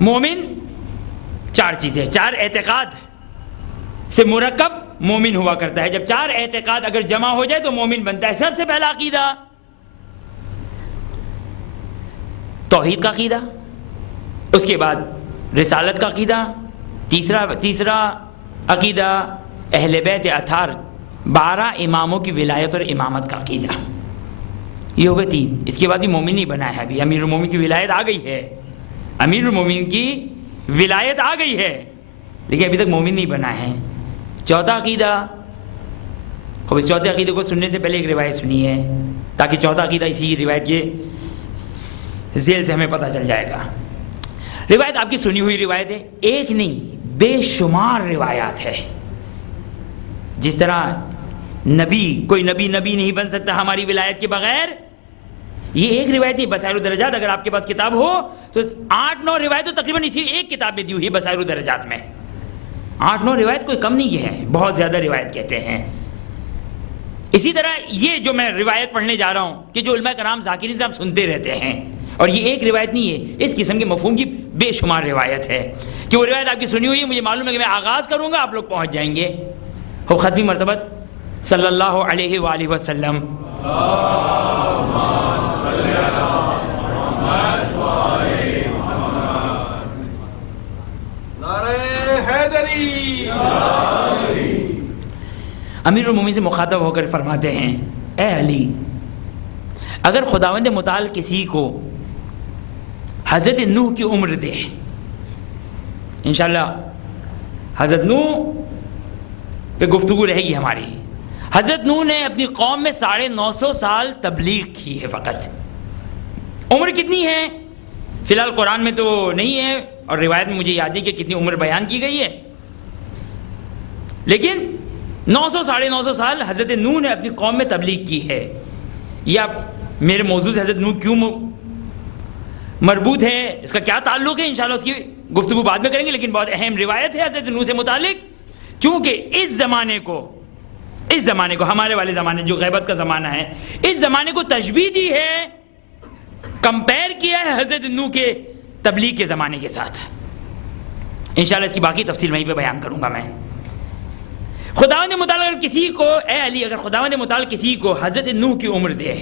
مومن 4 چیزیں، 4 اعتقاد سے مرکب مومن ہوا کرتا ہے۔ جب 4 اعتقاد اگر جمع ہو جائے تو مومن بنتا ہے۔ سب سے پہلا عقیدہ توحید کا عقیدہ، اس کے بعد رسالت کا عقیدہ، تیسرا عقیدہ اہل بیت اطہار 12 اماموں کی ولایت اور امامت کا عقیدہ۔ یہ ہو گئے 3۔ اس کے بعد بھی مومن نہیں بنا ہے، ابھی امیر المومن کی ولایت آ گئی ہے، امیر المومن کی ولایت آ گئی ہے لیکن ابھی تک مومن نہیں بنا ہے۔ چوتھا عقیدہ، اب اس چوتھے عقیدے کو سننے سے پہلے ایک روایت سنی ہے تاکہ چوتھا عقیدہ اسی روایت کے ذیل سے ہمیں پتہ چل جائے گا۔ روایت آپ کی سنی ہوئی روایت ہے، ایک نہیں بے شمار روایات ہے۔ جس طرح کوئی نبی نہیں بن سکتا ہماری ولایت کے بغیر، یہ ایک روایت نہیں، بصائر الدرجات اگر آپ کے پاس کتاب ہو تو 8-9 روایت تو تقریباً اسی ایک کتاب میں دی ہوئی ہے، بصائر الدرجات میں 8-9 روایت کوئی کم نہیں ہے، بہت زیادہ روایت کہتے ہیں۔ اسی طرح یہ جو میں روایت پڑھنے جا رہا ہوں کہ جو علماء کرام ذاکرین سے آپ سنتے رہتے ہیں، اور یہ ایک روایت نہیں ہے، اس قسم کے مفہوم کی بے شمار روایت ہے کہ وہ روایت آپ کی سنی ہوئی ہے۔ مجھے معلوم ہے کہ میں آغاز کروں گا آپ لوگ پہنچ جائیں گے۔ ہو ختمی مرتبہ صلی اللہ علیہ وآلہ وسلم۔ امیر المومنین سے مخاطب ہو کر فرماتے ہیں اے علی، اگر خداوند متعال کسی کو حضرت نوح کی عمر دے، انشاءاللہ حضرت نوح پہ گفتگو رہے گی ہماری۔ حضرت نوح نے اپنی قوم میں 950 سال تبلیغ کی ہے فقط۔ عمر کتنی ہے فی الحال قرآن میں تو نہیں ہے اور روایت میں مجھے یاد نہیں کہ کتنی عمر بیان کی گئی ہے، لیکن 900-950 سال حضرت نوح نے اپنی قوم میں تبلیغ کی ہے۔ یہ آپ میرے موضوع سے حضرت نوح کیوں مربوط ہے، اس کا کیا تعلق ہے، انشاءاللہ اس کی گفتگو بعد میں کریں گے، لیکن بہت اہم روایت ہے حضرت نوح سے متعلق، چونکہ اس زمانے کو ہمارے والے زمانے جو غیبت کا زمانہ ہے، اس زمانے کو تشبیہ دی ہے، کمپیر کیا ہے حضرت نوح کے تبلیغ کے زمانے کے ساتھ۔ انشاءاللہ اس کی باقی تفصیل وہیں پہ بیان کروں گا میں۔ خداوند متعال اگر کسی کو، اے علی، اگر خداوند متعال کسی کو حضرت نوح کی عمر دے،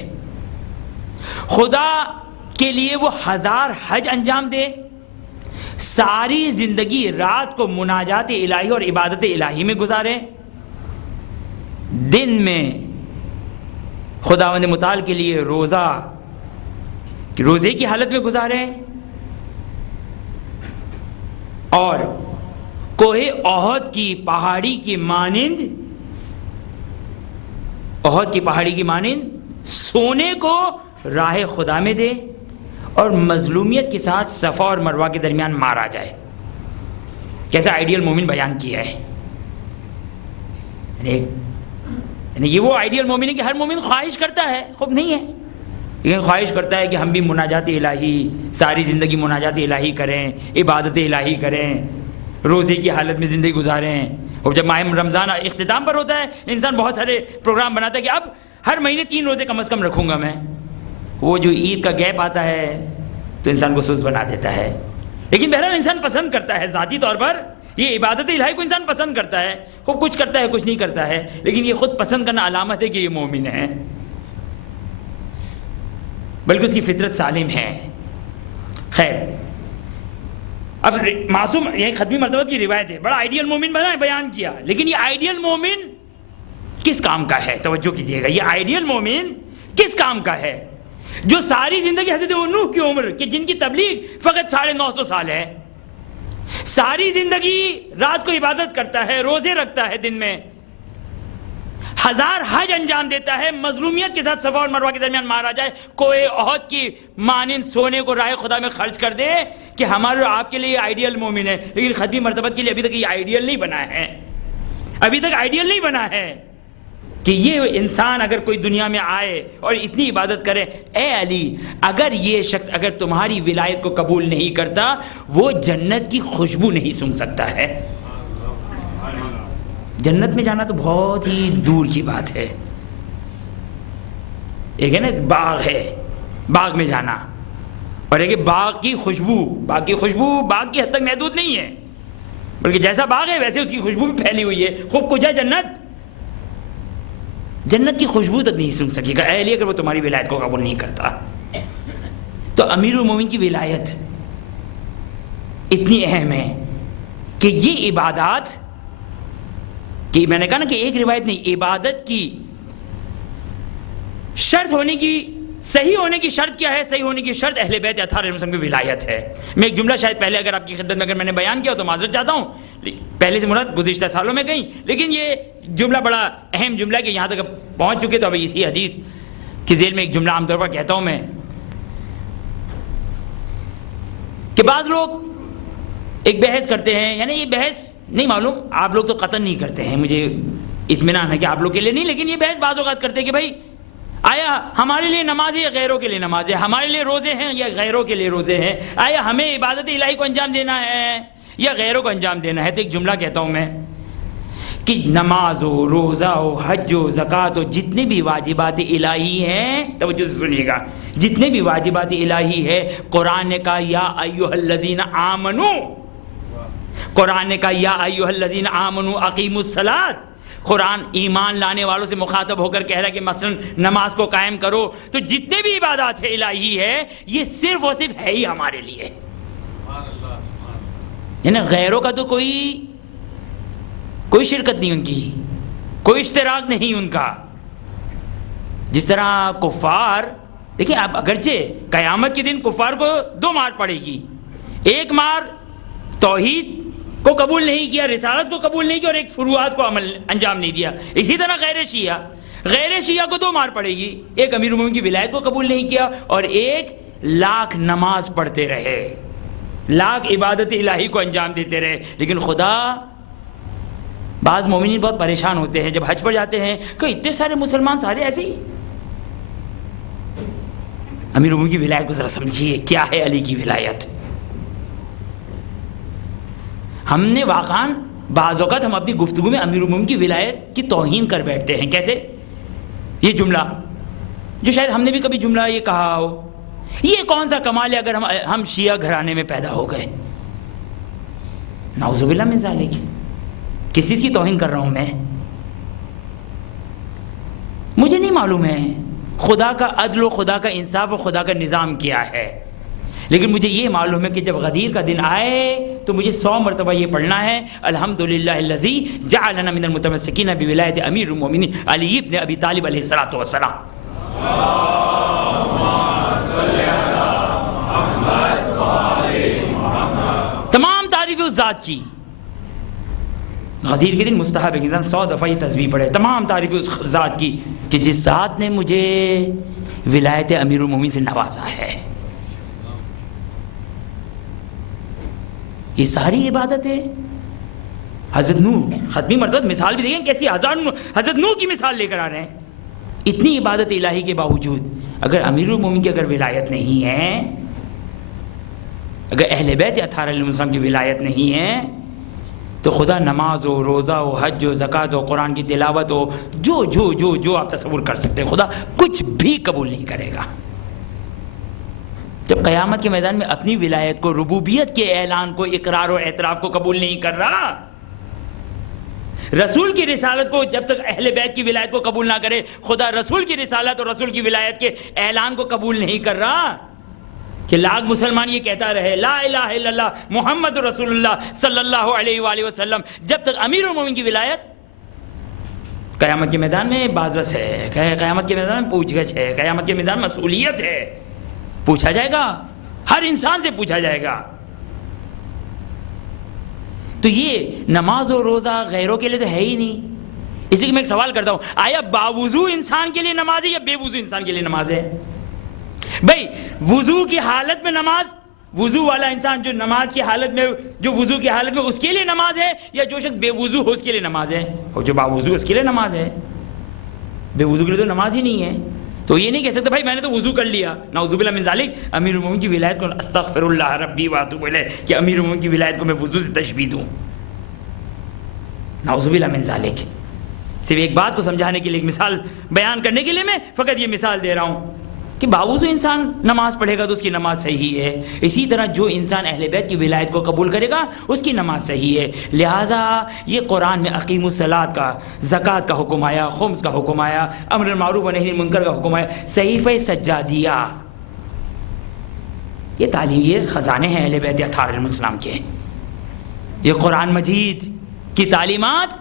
خدا کے لیے وہ 1000 حج انجام دے، ساری زندگی رات کو مناجات الہی اور عبادت الہی میں گزارے، دن میں خداوند متعال کے لیے روزے کی حالت میں گزارے، اور کوہ احد کی پہاڑی کی مانند سونے کو راہ خدا میں دے، اور مظلومیت کے ساتھ صفا اور مروہ کے درمیان مارا جائے۔ کیسا آئیڈیل مومن بیان کیا ہے، یعنی یہ وہ آئیڈیل مومن ہے کہ ہر مومن خواہش کرتا ہے، خوب نہیں ہے لیکن خواہش کرتا ہے کہ ہم بھی مناجات الہی، ساری زندگی مناجات الہی کریں، عبادت الہی کریں، روزے کی حالت میں زندگی گزاریں، اور جب ماہ رمضان اختتام پر ہوتا ہے انسان بہت سارے پروگرام بناتا ہے کہ اب ہر مہینے 3 روزے کم از کم رکھوں گا میں. وہ جو عید کا گیپ آتا ہے تو انسان کو سست بنا دیتا ہے. لیکن بہرحال انسان پسند کرتا ہے ذاتی طور پر یہ عبادت الہی کو انسان پسند کرتا ہے. خوب کچھ کرتا ہے کچھ نہیں کرتا ہے, لیکن یہ خود پسند کرنا علامت ہے کہ یہ مومن ہے, بلکہ اس کی فطرت سالم ہے. خیر, اب معصوم یہ ختمی مرتبہ کی روایت ہے, بڑا آئیڈیل مومن بنا بیان کیا, لیکن یہ آئیڈیل مومن کس کام کا ہے؟ توجہ کیجیے گا, یہ آئیڈیل مومن کس کام کا ہے جو ساری زندگی حضرت نوح کی عمر کہ جن کی تبلیغ فقط 950 سال ہے, ساری زندگی رات کو عبادت کرتا ہے, روزے رکھتا ہے, دن میں 1000 حج انجام دیتا ہے, مظلومیت کے ساتھ صفا اور مروہ کے درمیان مارا جائے, کوئی عہد کی مانند سونے کو راہ خدا میں خرچ کر دے کہ ہمارے اور آپ کے لیے آئیڈیل مومن ہے, لیکن ختمی مرتبت کے لیے ابھی تک یہ آئیڈیل نہیں بنا ہے, ابھی تک آئیڈیل نہیں بنا ہے کہ یہ انسان اگر کوئی دنیا میں آئے اور اتنی عبادت کرے. اے علی, اگر یہ شخص اگر تمہاری ولایت کو قبول نہیں کرتا وہ جنت کی خوشبو نہیں سونگھ سکتا ہے. جنت میں جانا تو بہت ہی دور کی بات ہے. ایک ہے نا باغ ہے, باغ میں جانا, اور ایک باغ کی خوشبو. باغ کی خوشبو باغ کی حد تک محدود نہیں ہے, بلکہ جیسا باغ ہے ویسے اس کی خوشبو بھی پھیلی ہوئی ہے. خوب کچھ ہے جنت, جنت کی خوشبو تک نہیں سن سکے گا اے علی اگر وہ تمہاری ولایت کو قبول نہیں کرتا. تو امیر المومنین کی ولایت اتنی اہم ہے کہ یہ عبادات کہ میں نے کہا نا کہ ایک روایت نہیں, عبادت کی شرط ہونے کی, صحیح ہونے کی شرط کیا ہے؟ صحیح ہونے کی شرط اہل بیت اطہار علیہ السلام کی ولایت ہے. میں ایک جملہ شاید پہلے اگر آپ کی خدمت میں اگر میں نے بیان کیا تو معذرت چاہتا ہوں, پہلے سے مراد گزشتہ سالوں میں کہیں, لیکن یہ جملہ بڑا اہم جملہ ہے کہ یہاں تک پہنچ چکے. تو ابھی اسی حدیث کی ذیل میں ایک جملہ عام طور پر کہتا ہوں میں کہ بعض لوگ ایک بحث کرتے ہیں, یعنی یہ بحث نہیں معلوم آپ لوگ تو قطعاً نہیں کرتے ہیں, مجھے اطمینان ہے کہ آپ لوگ کے لیے نہیں, لیکن یہ بحث بعض اوقات کرتے ہیں کہ بھائی آیا ہمارے لیے نماز ہے یا غیروں کے لیے نماز ہے, ہمارے لیے روزے ہیں یا غیروں کے لیے روزے ہیں, آیا ہمیں عبادت الہی کو انجام دینا ہے یا غیروں کو انجام دینا ہے. تو ایک جملہ کہتا ہوں میں کہ نماز ہو, روزہ ہو, حج ہو, زکوٰۃ ہو, جتنے بھی واجبات الہی ہیں, توجہ سے سنیے گا, جتنے بھی واجبات الہی ہے, قرآن نے کہا یا ایھا الذین آمنو, قرآن نے کہا یا ایھا الذین آمنو اقیموا الصلاۃ, قرآن ایمان لانے والوں سے مخاطب ہو کر کہہ رہا ہے کہ مثلا نماز کو قائم کرو. تو جتنے بھی عبادات الہی ہے یہ صرف اور صرف ہے ہی ہمارے لیے, یعنی غیروں کا تو کوئی شرکت نہیں ان کی, کوئی اشتراک نہیں ان کا. جس طرح کفار دیکھیں اب اگرچہ قیامت کے دن کفار کو 2 مار پڑے گی, ایک مار توحید کو قبول نہیں کیا, رسالت کو قبول نہیں کیا, اور ایک فروعات کو عمل انجام نہیں دیا. اسی طرح غیر شیعہ کو 2 مار پڑے گی, ایک امیر المومنین کی ولایت کو قبول نہیں کیا اور ایک لاکھ نماز پڑھتے رہے, لاکھ عبادت الہی کو انجام دیتے رہے. لیکن خدا بعض مومنین بہت پریشان ہوتے ہیں جب حج پر جاتے ہیں کہ اتنے سارے مسلمان سارے ایسے ہی. امیر المومنین کی ولایت کو ذرا سمجھیے کیا ہے علی کی ولایت. ہم نے واقعاً بعض اوقات ہم اپنی گفتگو میں امیر المومنین کی ولایت کی توہین کر بیٹھتے ہیں. کیسے؟ یہ جملہ جو شاید ہم نے بھی کبھی جملہ یہ کہا ہو, یہ کون سا کمال ہے اگر ہم شیعہ گھرانے میں پیدا ہو گئے. نعوذ باللہ من ذالک. کس چیز کی توہین کر رہا ہوں میں؟ مجھے نہیں معلوم ہے خدا کا عدل و خدا کا انصاف و خدا کا نظام کیا ہے, لیکن مجھے یہ معلوم ہے کہ جب غدیر کا دن آئے تو مجھے 100 مرتبہ یہ پڑھنا ہے الحمدللہ الذی جعلنا من المتمسکین بولایت امیر المومنین علی ابن ابی طالب علیہ الصلوۃ والسلام. تمام تعریف اس ذات کی. غدیر کے دن مستحب ہے کہ انسان 100 دفعہ یہ تسبیح پڑھے. تمام تعریف اس ذات کی کہ جس ذات نے مجھے ولایت امیر المومنین سے نوازا ہے. یہ ساری عبادت ہے. حضرت نوح ختمی مرتبہ مثال بھی دیکھیں کیسی حضرت نوح کی مثال لے کر آ رہے ہیں. اتنی عبادت الہی کے باوجود اگر امیر المومنین کی اگر ولایت نہیں ہے, اگر اہل بیت اطہار علیہ السلام کی ولایت نہیں ہے, تو خدا نماز ہو، روزہ ہو، حج ہو، زکوٰۃ ہو، قرآن کی تلاوت ہو، جو جو جو جو آپ تصور کر سکتے ہیں، خدا کچھ بھی قبول نہیں کرے گا. جب قیامت کے میدان میں اپنی ولایت کو، ربوبیت کے اعلان کو، اقرار و اعتراف کو قبول نہیں کر رہا، رسول کی رسالت کو جب تک اہل بیت کی ولایت کو قبول نہ کرے، خدا رسول کی رسالت اور رسول کی ولایت کے اعلان کو قبول نہیں کر رہا کہ لاکھ مسلمان یہ کہتا رہے لا الہ الا اللہ محمد رسول اللہ صلی اللہ علیہ وآلہ وسلم، جب تک امیر المومنین کی ولایت. قیامت کے میدان میں بازرس ہے، قیامت کے میدان میں پوچھ گچھ ہے، قیامت کے میدان میں مسئولیت ہے، پوچھا جائے گا، ہر انسان سے پوچھا جائے گا. تو یہ نماز و روزہ غیروں کے لیے تو ہے ہی نہیں. اس لیے میں ایک سوال کرتا ہوں، آیا باوضو انسان کے لیے نماز ہے یا بے وضو انسان کے لیے نماز ہے؟ بھائی وضو کی حالت میں نماز، وضو والا انسان جو نماز کی حالت میں، جو وضو کی حالت میں، اس کے لیے نماز ہے، یا جو شخص بے وضو ہو اس کے لیے نماز ہے؟ اور جو باوضو اس کے لیے نماز ہے، بے وضو کے لیے تو نماز ہی نہیں ہے. تو یہ نہیں کہہ سکتے بھائی میں نے تو وضو کر لیا، نعوذ باللہ من ذالک، امیر المومنین کی ولایت کو استغفر اللہ ربی واتوب الیہ کہ امیر المومنین کی ولایت کو میں وضو سے تشبیہ دوں، نعوذ باللہ من ذالک. صرف ایک بات کو سمجھانے کے لیے، ایک مثال بیان کرنے کے لیے میں فقط یہ مثال دے رہا ہوں کہ باوضو انسان نماز پڑھے گا تو اس کی نماز صحیح ہے. اسی طرح جو انسان اہل بیت کی ولایت کو قبول کرے گا اس کی نماز صحیح ہے. لہٰذا یہ قرآن میں اقیم الصلاۃ کا، زکوٰۃ کا حکم آیا، خمس کا حکم آیا، امر بالمعروف و نہی عن المنکر کا حکم آیا، صحیفہ سجادیہ، یہ تعلیم، یہ خزانے ہیں اہل بیت اطہار علیہم السلام کے. یہ قرآن مجید کی تعلیمات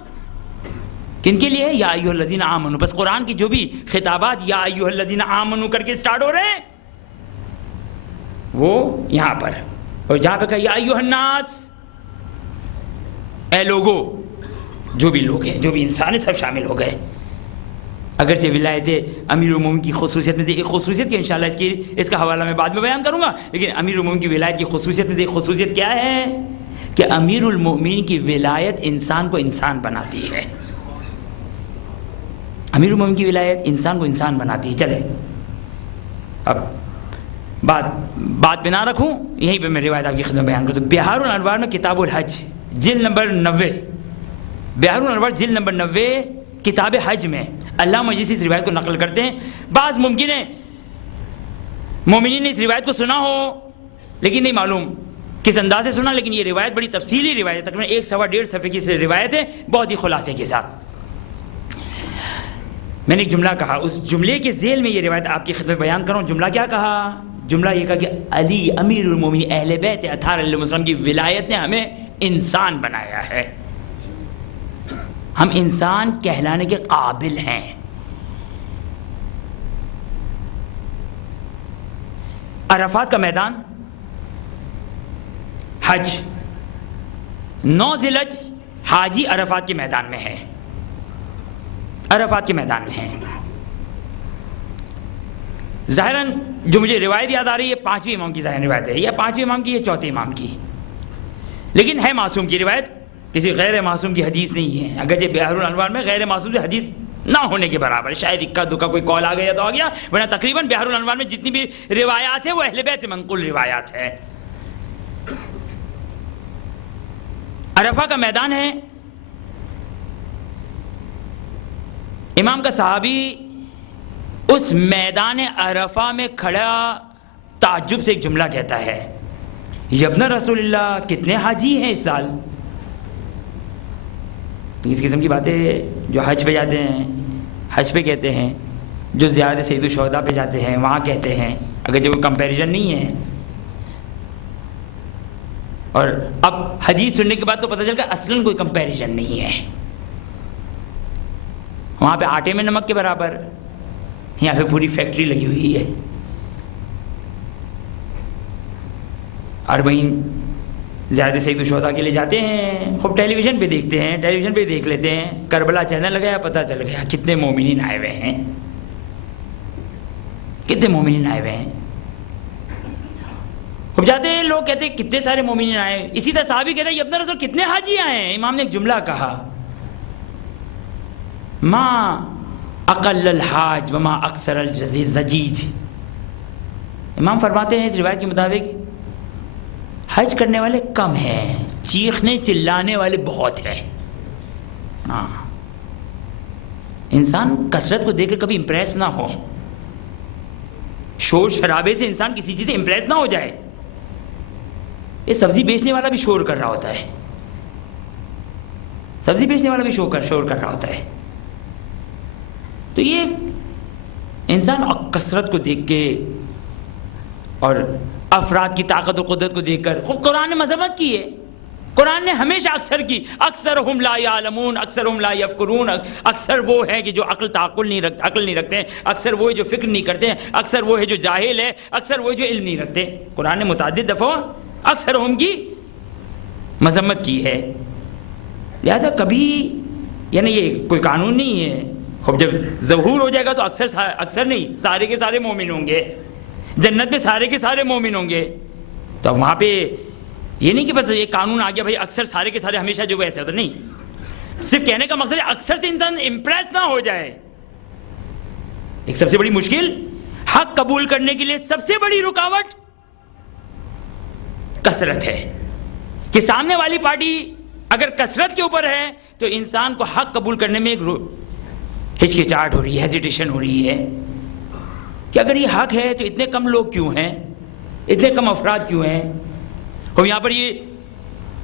کن کے لیے ہے؟ یا ایھا الذین آمنوا. بس قرآن کی جو بھی خطابات یا ایھا الذین آمنوا کر کے سٹارٹ ہو رہے ہیں وہ یہاں پر، اور جہاں پہ کہا یا ایھا الناس، اے لوگو، جو بھی لوگ ہیں، جو بھی انسان ہیں، سب شامل ہو گئے. اگرچہ ولایت امیر المومنین کی خصوصیت میں سے ایک خصوصیت کہ انشاءاللہ اس کا حوالہ میں بعد میں بیان کروں گا، لیکن امیر المومنین کی ولایت کی خصوصیت میں سے ایک خصوصیت کیا ہے کہ امیر المومنین کی ولایت انسان کو انسان بناتی ہے. امیر المومنین کی ولایت انسان کو انسان بناتی ہے. چلے اب بات پہ نہ رکھوں، یہیں پہ میں روایت آپ کی خدمت بیان کرتا ہوں. بہار الانوار میں کتاب الحج جلد نمبر 90، بہار الانوار جلد نمبر 90 کتاب حج میں علامہ مجلسی اس روایت کو نقل کرتے ہیں. بعض ممکن ہے مومنین نے اس روایت کو سنا ہو لیکن نہیں معلوم کس انداز سے سنا، لیکن یہ روایت بڑی تفصیلی روایت ہے، تقریباً 1 سوا 1.5 صفحے کی روایت ہے، بہت ہی خلاصے کے ساتھ. میں نے ایک جملہ کہا، اس جملے کے ذیل میں یہ روایت آپ کی خدمت بیان کروں. جملہ کیا کہا؟ جملہ یہ کہا کہ علی امیر المومنین اہل بیت اطہار علیہم السلام کی ولایت نے ہمیں انسان بنایا ہے، ہم انسان کہلانے کے قابل ہیں. عرفات کا میدان، حج، 9 ذی الحج حاجی عرفات کے میدان میں ہے، عرفات کے میدان میں ہے. ظاہراً جو مجھے روایت یاد آ رہی ہے 5ویں امام کی ظاہر روایت ہے، یا 5ویں امام کی یا 4تھے امام کی، لیکن ہے معصوم کی روایت، کسی غیر معصوم کی حدیث نہیں ہے. اگرچہ بہار الانوار میں غیر معصوم کی حدیث نہ ہونے کے برابر ہے، شاید اکا دکا کوئی قول آ گیا تو آ گیا، ورنہ تقریباً بہار الانوار میں جتنی بھی روایات ہیں وہ اہل بیت سے منقول روایات ہیں. عرفہ کا میدان ہے. امام کا صحابی اس میدان عرفہ میں کھڑا تعجب سے ایک جملہ کہتا ہے، یبن رسول اللہ، کتنے حاجی ہیں اس سال؟ اس قسم کی باتیں جو حج پہ جاتے ہیں، حج پہ کہتے ہیں، جو زیارت سید الشہداء پہ جاتے ہیں وہاں کہتے ہیں، اگر جو کوئی کمپیریزن نہیں ہے. اور اب حدیث سننے کے بعد تو پتہ چل گیا اصلاً کوئی کمپیریزن نہیں ہے. وہاں پہ آٹے میں نمک کے برابر، یہاں پہ پوری فیکٹری لگی ہوئی ہے. اربعین زیارت سید الشہداء کے لیے جاتے ہیں، خوب ٹیلی ویژن پہ دیکھتے ہیں، ٹیلی ویژن پہ دیکھ لیتے ہیں، کربلا چینل لگایا، پتہ چل گیا کتنے مومنین آئے ہوئے ہیں، کتنے مومنین آئے ہوئے ہیں. خوب جاتے ہیں لوگ کہتے ہیں کتنے سارے مومنین آئے. اسی طرح صحابی کہتے ہیں یہ اپنا رسول کتنے حاجی آئے ہیں. امام نے ایک جملہ کہا، ما اقل الحاج وما اکثر الزجیج. امام فرماتے ہیں اس روایت کے مطابق حج کرنے والے کم ہیں، چیخنے چلانے والے بہت ہیں۔ ہاں، انسان کثرت کو دیکھ کر کبھی امپریس نہ ہو، شور شرابے سے انسان کسی چیز سے امپریس نہ ہو جائے۔ یہ سبزی بیچنے والا بھی شور کر رہا ہوتا ہے، سبزی بیچنے والا بھی شور کر رہا ہوتا ہے۔ تو یہ انسان کثرت کو دیکھ کے اور افراد کی طاقت و قدرت کو دیکھ کر، قرآن نے مذمت کی ہے، قرآن نے ہمیشہ اکثر کی، اکثرہم لا یعلمون، اکثرہم لا یفکرون، اکثر وہ ہے کہ جو عقل نہیں رکھتے ہیں، اکثر وہ ہے جو فکر نہیں کرتے ہیں، اکثر وہ ہے جو جاہل ہے، اکثر وہ ہے جو علم نہیں رکھتے۔ قرآن نے متعدد دفعہ اکثرہم کی مذمت کی ہے۔ لہذا کبھی یعنی یہ کوئی قانون نہیں ہے، خب جب ظہور ہو جائے گا تو اکثر نہیں، سارے کے سارے مومن ہوں گے، جنت میں سارے کے سارے مومن ہوں گے۔ تو وہاں پہ یہ نہیں کہ بس یہ قانون آ گیا بھائی اکثر سارے کے سارے ہمیشہ جو ایسے ہوتا، نہیں، صرف کہنے کا مقصد ہے اکثر سے انسان امپریس نہ ہو جائے۔ ایک سب سے بڑی مشکل حق قبول کرنے کے لیے سب سے بڑی رکاوٹ کثرت ہے، کہ سامنے والی پارٹی اگر کثرت کے اوپر ہے تو انسان کو حق قبول کرنے میں ایک ہچکچاہٹ ہو رہی ہے، ہیزیٹیشن ہو رہی ہے کہ اگر یہ حق ہے تو اتنے کم لوگ کیوں ہیں، اتنے کم افراد کیوں ہیں۔ اور یہاں پر یہ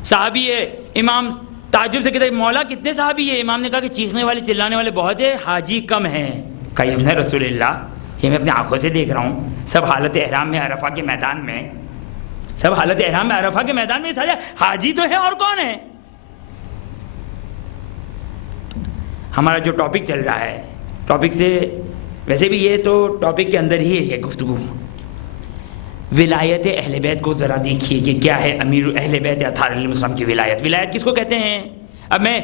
صحابی ہے، امام تعجب سے کہتے ہیں مولا کتنے صحابی ہے؟ امام نے کہا کہ چیخنے والے چلانے والے بہت ہیں، حاجی کم ہیں۔ کہا ابن رسول اللہ، یہ میں اپنی آنکھوں سے دیکھ رہا ہوں، سب حالت احرام میں عرفہ کے میدان میں، سب حالت احرام میں عرفہ کے میدان میں سارے حاجی تو ہیں، اور کون ہیں؟ ہمارا جو ٹاپک چل رہا ہے، ٹاپک سے ویسے بھی یہ تو ٹاپک کے اندر ہی ہے یہ گفتگو، ولایت اہل بیت کو ذرا دیکھیے کہ کیا ہے امیر اہل بیت اطہار علیہ السلام کی ولایت۔ ولایت کس کو کہتے ہیں؟ اب میں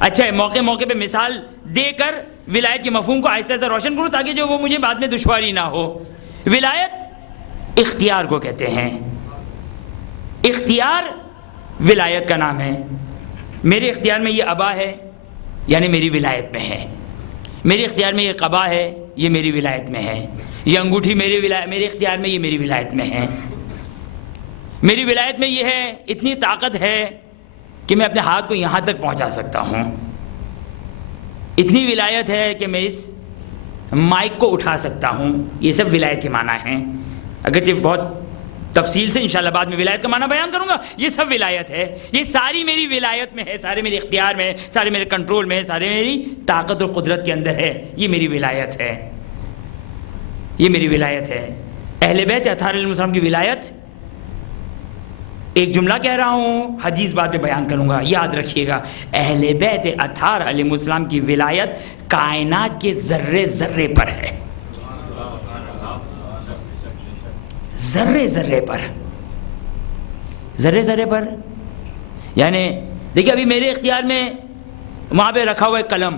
اچھا موقع پہ مثال دے کر ولایت کے مفہوم کو آہستہ آہستہ روشن کروں تاکہ جو وہ مجھے بعد میں دشواری نہ ہو۔ ولایت اختیار کو کہتے ہیں، اختیار ولایت کا نام ہے۔ میرے اختیار میں یہ ابا ہے یعنی میری ولایت میں ہے، میرے اختیار میں یہ قبا ہے یہ میری ولایت میں ہے، یہ انگوٹھی میرے اختیار میں یہ میری ولایت میں ہے، میری ولایت میں یہ ہے، اتنی طاقت ہے کہ میں اپنے ہاتھ کو یہاں تک پہنچا سکتا ہوں، اتنی ولایت ہے کہ میں اس مائک کو اٹھا سکتا ہوں۔ یہ سب ولایت کے معنی ہیں، اگرچہ بہت تفصیل سے انشاءاللہ بعد میں ولایت کا معنی بیان کروں گا۔ یہ سب ولایت ہے، یہ ساری میری ولایت میں ہے، سارے میرے اختیار میں ہے، سارے میرے کنٹرول میں ہے، سارے میری طاقت اور قدرت کے اندر ہے۔ یہ میری ولایت ہے، یہ میری ولایت ہے۔ اہل بیت اطہار علیہ السلام کی ولایت، ایک جملہ کہہ رہا ہوں، حدیث بعد میں بیان کروں گا، یاد رکھیے گا۔ اہل بیت اطہار علیہ السلام کی ولایت کائنات کے ذرے ذرے پر ہے، ذرے ذرے پر، ذرے ذرے پر۔ یعنی دیکھیں ابھی میرے اختیار میں وہاں پہ رکھا ہوا ہے قلم،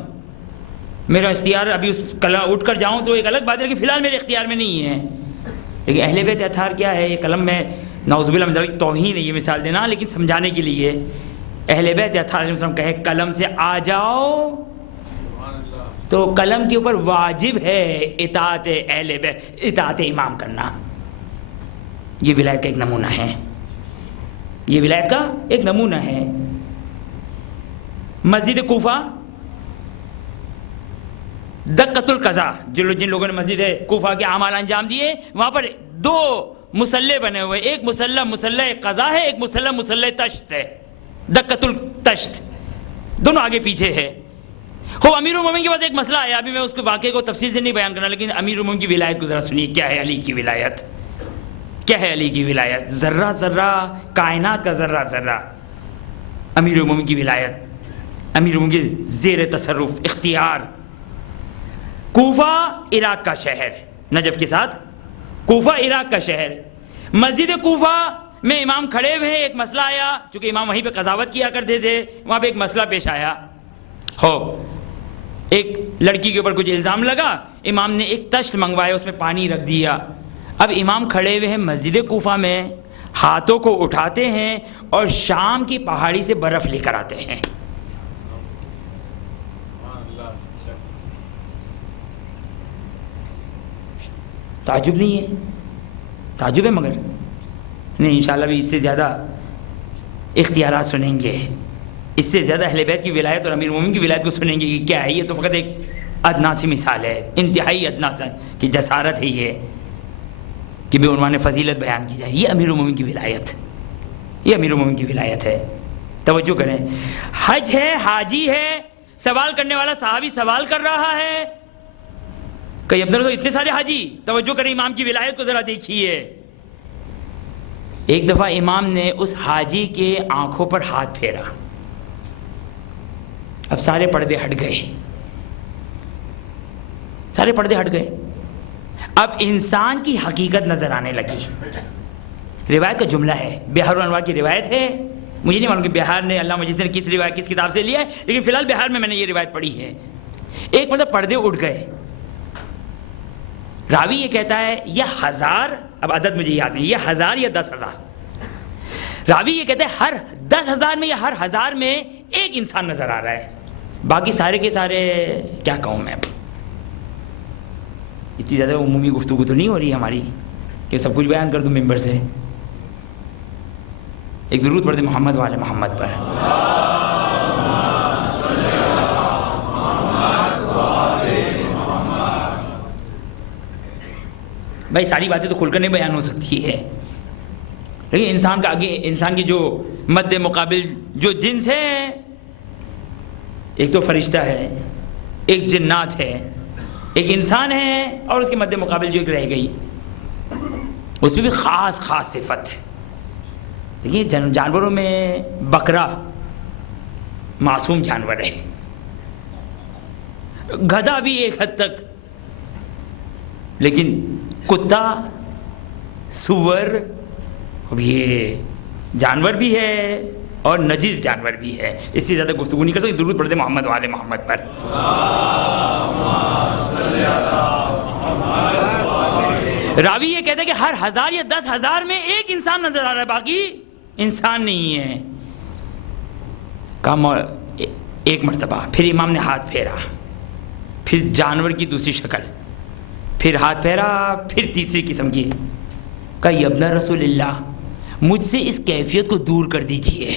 میرا اختیار ابھی اس قلم اٹھ کر جاؤں تو ایک الگ بات ہے کہ فی الحال میرے اختیار میں نہیں ہے، لیکن اہل بیت اطہار کیا ہے؟ یہ قلم میں نعوذ باللہ من ذالک توہین ہے یہ مثال دینا، لیکن سمجھانے کے لیے اہل بیت اطہار علیہ السلام کہے قلم سے آ جاؤ تو قلم کے اوپر واجب ہے اطاعت اہل بیت، اطاعت امام کرنا۔ یہ ولایت کا ایک نمونہ ہے، یہ ولایت کا ایک نمونہ ہے۔ مسجد کوفہ دقۃ القضاء، جن لوگوں نے مسجد کوفہ کے اعمال انجام دیے، وہاں پر دو مسلح بنے ہوئے، ایک مسلح قضاء ہے، ایک مسلح تشت ہے، دقۃ التشت، دونوں آگے پیچھے ہے۔ خوب امیر المومنین کے پاس ایک مسئلہ آیا، ابھی میں اس کے واقعے کو تفصیل سے نہیں بیان کرنا، لیکن امیر المومنین کی ولایت کو ذرا سنیے، کیا ہے علی کی ولایت، کیا ہے علی کی ولایت؟ ذرہ ذرہ، کائنات کا ذرہ ذرہ امیر المومنین کی ولایت، امیر المومنین کی زیر تصرف اختیار۔ کوفہ عراق کا شہر، نجف کے ساتھ کوفہ عراق کا شہر، مسجد کوفہ میں امام کھڑے ہوئے ہیں، ایک مسئلہ آیا، چونکہ امام وہیں پہ قضاوت کیا کرتے تھے، وہاں پہ ایک مسئلہ پیش آیا، ایک لڑکی کے اوپر کچھ الزام لگا، امام نے ایک تشت منگوایا، اس میں پانی رکھ دیا۔ اب امام کھڑے ہوئے ہیں مسجد کوفہ میں، ہاتھوں کو اٹھاتے ہیں اور شام کی پہاڑی سے برف لے کر آتے ہیں۔ تعجب نہیں ہے؟ تعجب ہے، مگر نہیں انشاءاللہ بھی اس سے زیادہ اختیارات سنیں گے، اس سے زیادہ اہل بیت کی ولایت اور امیر المومنین کی ولایت کو سنیں گے کہ کیا ہے. یہ تو فقط ایک ادنا سی مثال ہے، انتہائی ادنا سا کہ جسارت ہے یہ کہ بے عنوان فضیلت بیان کی جائے. یہ امیر المومنین کی ولایت، یہ امیر المومنین کی ولایت ہے. توجہ کریں، حج ہے، حاجی ہے، سوال کرنے والا صحابی سوال کر رہا ہے کہ ابن رسول اتنے سارے حاجی. توجہ کریں، امام کی ولایت کو ذرا دیکھیے. ایک دفعہ امام نے اس حاجی کے آنکھوں پر ہاتھ پھیرا، اب سارے پردے ہٹ گئے، سارے پردے ہٹ گئے. اب انسان کی حقیقت نظر آنے لگی. روایت کا جملہ ہے، بہار الانوار کی روایت ہے. مجھے نہیں معلوم کہ بہار نے علامہ مجلسی نے کس روایت کس کتاب سے لیا ہے، لیکن فی الحال بہار میں نے یہ روایت پڑھی ہے. ایک مطلب پردے اٹھ گئے. راوی یہ کہتا ہے یہ 1000، اب عدد مجھے یاد نہیں، یہ 1000 یا 10,000. راوی یہ کہتا ہے ہر 10,000 میں یا ہر 1000 میں ایک انسان نظر آ رہا ہے، باقی سارے کے سارے کیا کہوں میں. اتنی زیادہ عمومی گفتگو تو نہیں ہو رہی ہماری کہ سب کچھ بیان کر دوں ممبر سے. ایک درود پڑھتے محمد والے محمد پر. بھائی ساری باتیں تو کھل کر نہیں بیان ہو سکتی ہے، لیکن انسان کا آگے انسان کی جو مد مقابل جو جنس ہے، ایک تو فرشتہ ہے، ایک جنات ہے، ایک انسان ہے، اور اس کے مد مقابل جو ایک رہ گئی اس میں بھی خاص خاص صفت ہے. دیکھیے جانوروں میں بکرا معصوم جانور ہے، گدھا بھی ایک حد تک، لیکن کتا، سور، اب یہ جانور بھی ہے اور نجس جانور بھی ہے. اس سے زیادہ گفتگو نہیں کر سکتے. درود پڑھتے محمد والے محمد پر. راوی یہ کہتا ہے کہ ہر 1000 یا 10,000 میں ایک انسان نظر آ رہا ہے، باقی انسان نہیں ہے. کام ایک مرتبہ پھر امام نے ہاتھ پھیرا، پھر جانور کی دوسری شکل، پھر ہاتھ پھیرا، پھر تیسری قسم کی. کہا یا ابن رسول اللہ مجھ سے اس کیفیت کو دور کر دیجئے.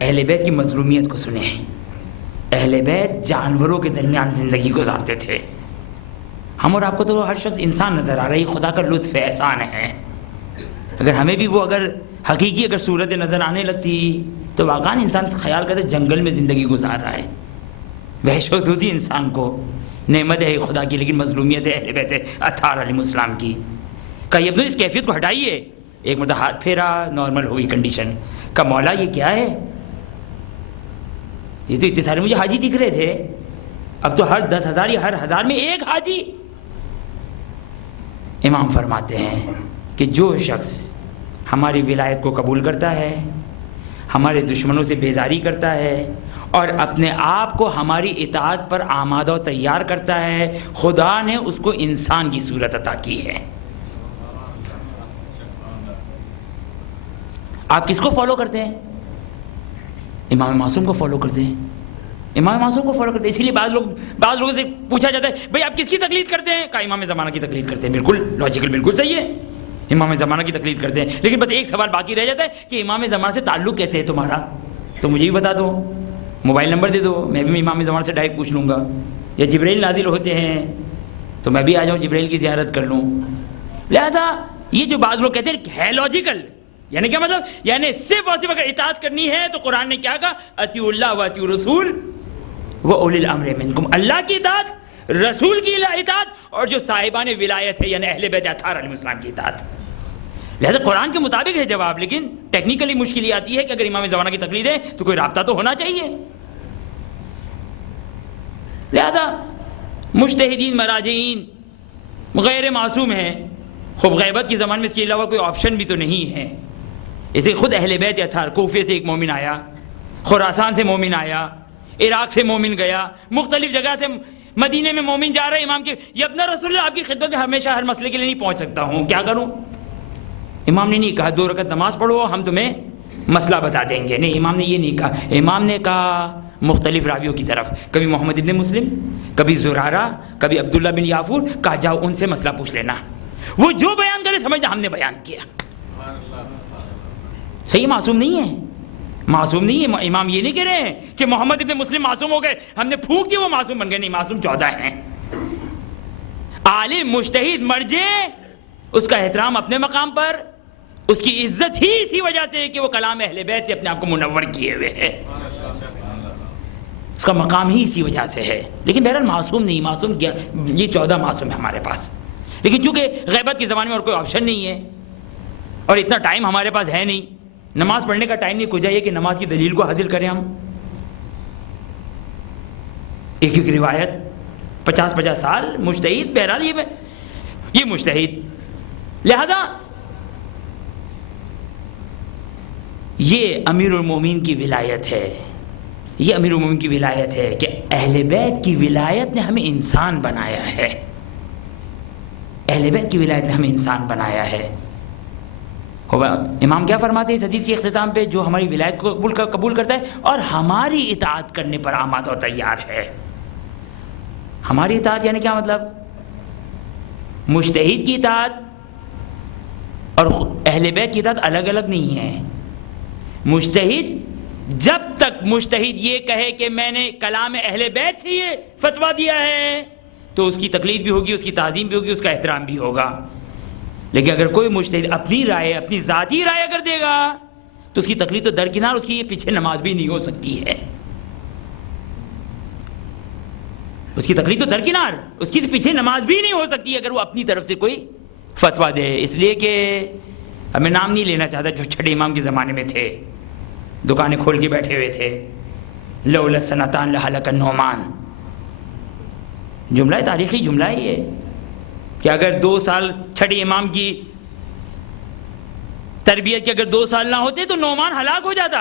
اہل بیت کی مظلومیت کو سنیں. اہل بیت جانوروں کے درمیان زندگی گزارتے تھے. ہم اور آپ کو تو ہر شخص انسان نظر آ رہا ہے، خدا کا لطف ہے، احسان ہے. اگر ہمیں بھی وہ اگر حقیقی اگر صورت نظر آنے لگتی تو واقعاً انسان خیال کرتے جنگل میں زندگی گزار رہا ہے. وحشت ہوتی انسان کو. نعمت ہے خدا کی، لیکن مظلومیت ہے اہل بیت اطہار علیہ السلام کی. کہ ابن اس کیفیت کو ہٹائیے. ایک مرتبہ ہاتھ پھیرا، نارمل ہوئی کنڈیشن. کہ مولا یہ کیا ہے؟ یہ تو اتنے سارے مجھے حاجی دکھ رہے تھے، اب تو ہر 10,000 یا ہر 1000 میں ایک حاجی. امام فرماتے ہیں کہ جو شخص ہماری ولایت کو قبول کرتا ہے، ہمارے دشمنوں سے بیزاری کرتا ہے اور اپنے آپ کو ہماری اطاعت پر آمادہ و تیار کرتا ہے، خدا نے اس کو انسان کی صورت عطا کی ہے. آپ کس کو فالو کرتے ہیں؟ امام معصوم کو فالو کرتے ہیں. امام معصوم کو فالو کرتے ہیں. اسی لیے بعض لوگوں سے پوچھا جاتا ہے بھئی آپ کس کی تقلید کرتے ہیں؟ کہا امام زمانہ کی تقلید کرتے ہیں. بالکل لاجیکل، بالکل صحیح ہے، امام زمانہ کی تقلید کرتے ہیں. لیکن بس ایک سوال باقی رہ جاتا ہے کہ امام زمانہ سے تعلق کیسے ہے تمہارا؟ تو مجھے بھی بتا دو، موبائل نمبر دے دو، میں بھی امام زمانہ سے ڈائریکٹ پوچھ لوں گا. یا جبرائیل نازل ہوتے ہیں تو میں بھی آ جاؤں جبرائیل کی زیارت کر لوں. لہذا یہ جو بعض لوگ کہتے ہیں ہے لاجیکل، یعنی کیا مطلب؟ یعنی صرف اور صرف اگر اطاعت کرنی ہے تو قرآن نے کیا کہا؟ اطیعوا اللہ و اطیعوا الرسول و اولی الامر منکم. اللہ کی اطاعت، رسول کی اطاعت، اور جو صاحبان ولایت ہے یعنی اہل بیت اطہار علیہ السلام کی اطاعت. لہذا قرآن کے مطابق ہے جواب. لیکن ٹیکنیکلی مشکل یہ آتی ہے کہ اگر امام زمانہ کی تقلید ہے تو کوئی رابطہ تو ہونا چاہیے. لہذا مجتہدین مراجعین غیر معصوم ہیں. خوب غیبت کے زمانے میں اس کے علاوہ کوئی آپشن بھی تو نہیں ہے. اسے خود اہل بیت اطہار، کوفے سے ایک مومن آیا، خراسان سے مومن آیا، عراق سے مومن گیا، مختلف جگہ سے مدینے میں مومن جا رہا ہے. امام کے یہ اپنا رسول اللہ آپ کی خدمت میں ہمیشہ ہر مسئلے کے لیے نہیں پہنچ سکتا ہوں، کیا کروں؟ امام نے نہیں کہا 2 رکعت نماز پڑھو ہم تمہیں مسئلہ بتا دیں گے. نہیں، امام نے یہ نہیں کہا. امام نے کہا مختلف راویوں کی طرف، کبھی محمد ابن مسلم، کبھی زرارہ، کبھی عبداللہ بن یافور، کہا جاؤ ان سے مسئلہ پوچھ لینا. وہ جو بیان کرے سمجھنا ہم نے بیان کیا. صحیح معصوم نہیں ہے, معصوم نہیں ہے. امام یہ نہیں کہہ رہے ہیں کہ محمد ابن مسلم معصوم ہو گئے, ہم نے پھونک دیا وہ معصوم بن گئے. نہیں, معصوم 14 ہیں. عالم مجتہد مرجع, اس کا احترام اپنے مقام پر, اس کی عزت ہی اسی وجہ سے کہ وہ کلام اہل بیت سے اپنے آپ کو منور کیے ہوئے ہے, اس کا مقام ہی اسی وجہ سے ہے. لیکن بہرحال معصوم نہیں, معصوم یہ 14 معصوم ہے ہمارے پاس. لیکن چونکہ غیبت کے زمانے میں اور کوئی آپشن نہیں ہے اور اتنا ٹائم ہمارے پاس ہے نہیں, نماز پڑھنے کا ٹائم نہیں کھجا یہ کہ نماز کی دلیل کو حاصل کریں ہم. ایک ایک روایت 50 سال مجتہد, بہرحال یہ مجتہد. لہذا یہ امیر المومنین کی ولایت ہے, یہ امیر المومنین کی ولایت ہے کہ اہل بیت کی ولایت نے ہمیں انسان بنایا ہے. اہل بیت کی ولایت نے ہمیں انسان بنایا ہے. امام کیا فرماتے ہیں اس حدیث کے اختتام پہ؟ جو ہماری ولایت کو قبول کرتا ہے اور ہماری اطاعت کرنے پر آمادہ و تیار ہے. ہماری اطاعت یعنی کیا مطلب؟ مجتہد کی اطاعت اور اہل بیت کی اطاعت الگ الگ نہیں ہے. مجتہد جب تک مجتہد یہ کہے کہ میں نے کلام اہل بیت سے یہ فتویٰ دیا ہے تو اس کی تقلید بھی ہوگی, اس کی تعظیم بھی ہوگی, اس کا احترام بھی ہوگا. لیکن اگر کوئی مجتہد اپنی رائے, اپنی ذاتی رائے اگر دے گا تو اس کی تقلید تو درکنار, اس کی یہ پیچھے نماز بھی نہیں ہو سکتی ہے. اس کی تقلید تو درکنار, اس کی پیچھے نماز بھی نہیں ہو سکتی اگر وہ اپنی طرف سے کوئی فتویٰ دے. اس لیے کہ اب میں نام نہیں لینا چاہتا, جو چھٹے امام کے زمانے میں تھے, دکانیں کھول کے بیٹھے ہوئے تھے. لولا سنتان لہلک النعمان, جملہ تاریخی جملہ ہی ہے کہ اگر 2 سال چھٹے امام کی تربیت کے اگر 2 سال نہ ہوتے تو نعمان ہلاک ہو جاتا.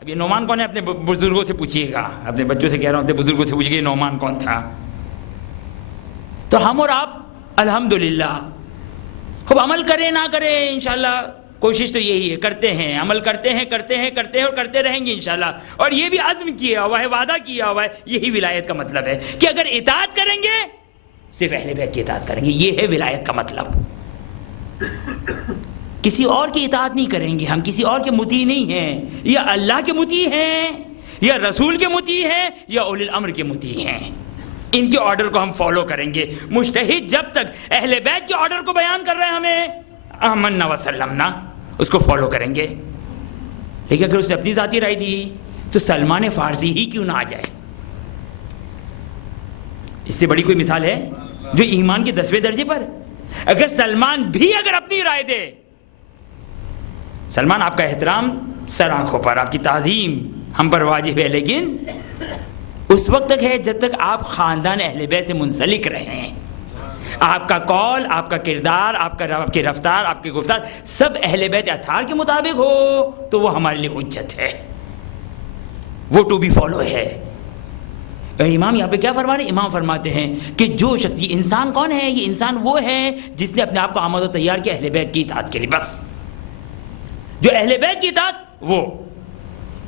اب یہ نعمان کون ہے؟ اپنے بزرگوں سے پوچھیے گا, اپنے بچوں سے کہہ رہا ہوں, اپنے بزرگوں سے پوچھیے گا یہ نعمان کون تھا. تو ہم اور آپ الحمدللہ خوب عمل کریں نہ کریں انشاءاللہ, کوشش تو یہی ہے, کرتے ہیں, عمل کرتے ہیں اور کرتے رہیں گے انشاءاللہ. اور یہ بھی عزم کیا ہوا ہے, وعدہ کیا ہوا ہے. یہی ولایت کا مطلب ہے کہ اگر اطاعت کریں گے صرف اہل بیت کی اطاعت کریں گے. یہ ہے ولایت کا مطلب. کسی اور کی اطاعت نہیں کریں گے ہم, کسی اور کے مطیع نہیں ہیں. یا اللہ کے مطیع ہیں, یا رسول کے مطیع ہیں, یا اولی الامر کے مطیع ہیں. ان کے آرڈر کو ہم فالو کریں گے. مجتہد جب تک اہل بیت کے آرڈر کو بیان کر رہے ہیں ہمیں آمنا وسلمنا, اس کو فالو کریں گے. لیکن اگر اس نے اپنی ذاتی رائے دی تو سلمان فارسی ہی کیوں نہ آ جائے. اس سے بڑی کوئی مثال ہے جو ایمان کے 10ویں درجے پر؟ اگر سلمان بھی اگر اپنی رائے دے, سلمان آپ کا احترام سر آنکھوں پر, آپ کی تعظیم ہم پر واجب ہے, لیکن اس وقت تک ہے جب تک آپ خاندان اہل بیت سے منسلک رہیں. آپ کا قول, آپ کا کردار, آپ کی رفتار, آپ کی گفتار سب اہل بیت اطہار کے مطابق ہو تو وہ ہمارے لیے حجت ہے, وہ ٹو بی فالو ہے. امام یہاں پہ کیا فرما رہے ہیں؟ امام فرماتے ہیں کہ جو شخص, یہ انسان کون ہے؟ یہ انسان وہ ہے جس نے اپنے آپ کو آمادہ و تیار کیا اہل بیت کی اطاعت کے لیے. بس جو اہل بیت کی اطاعت وہ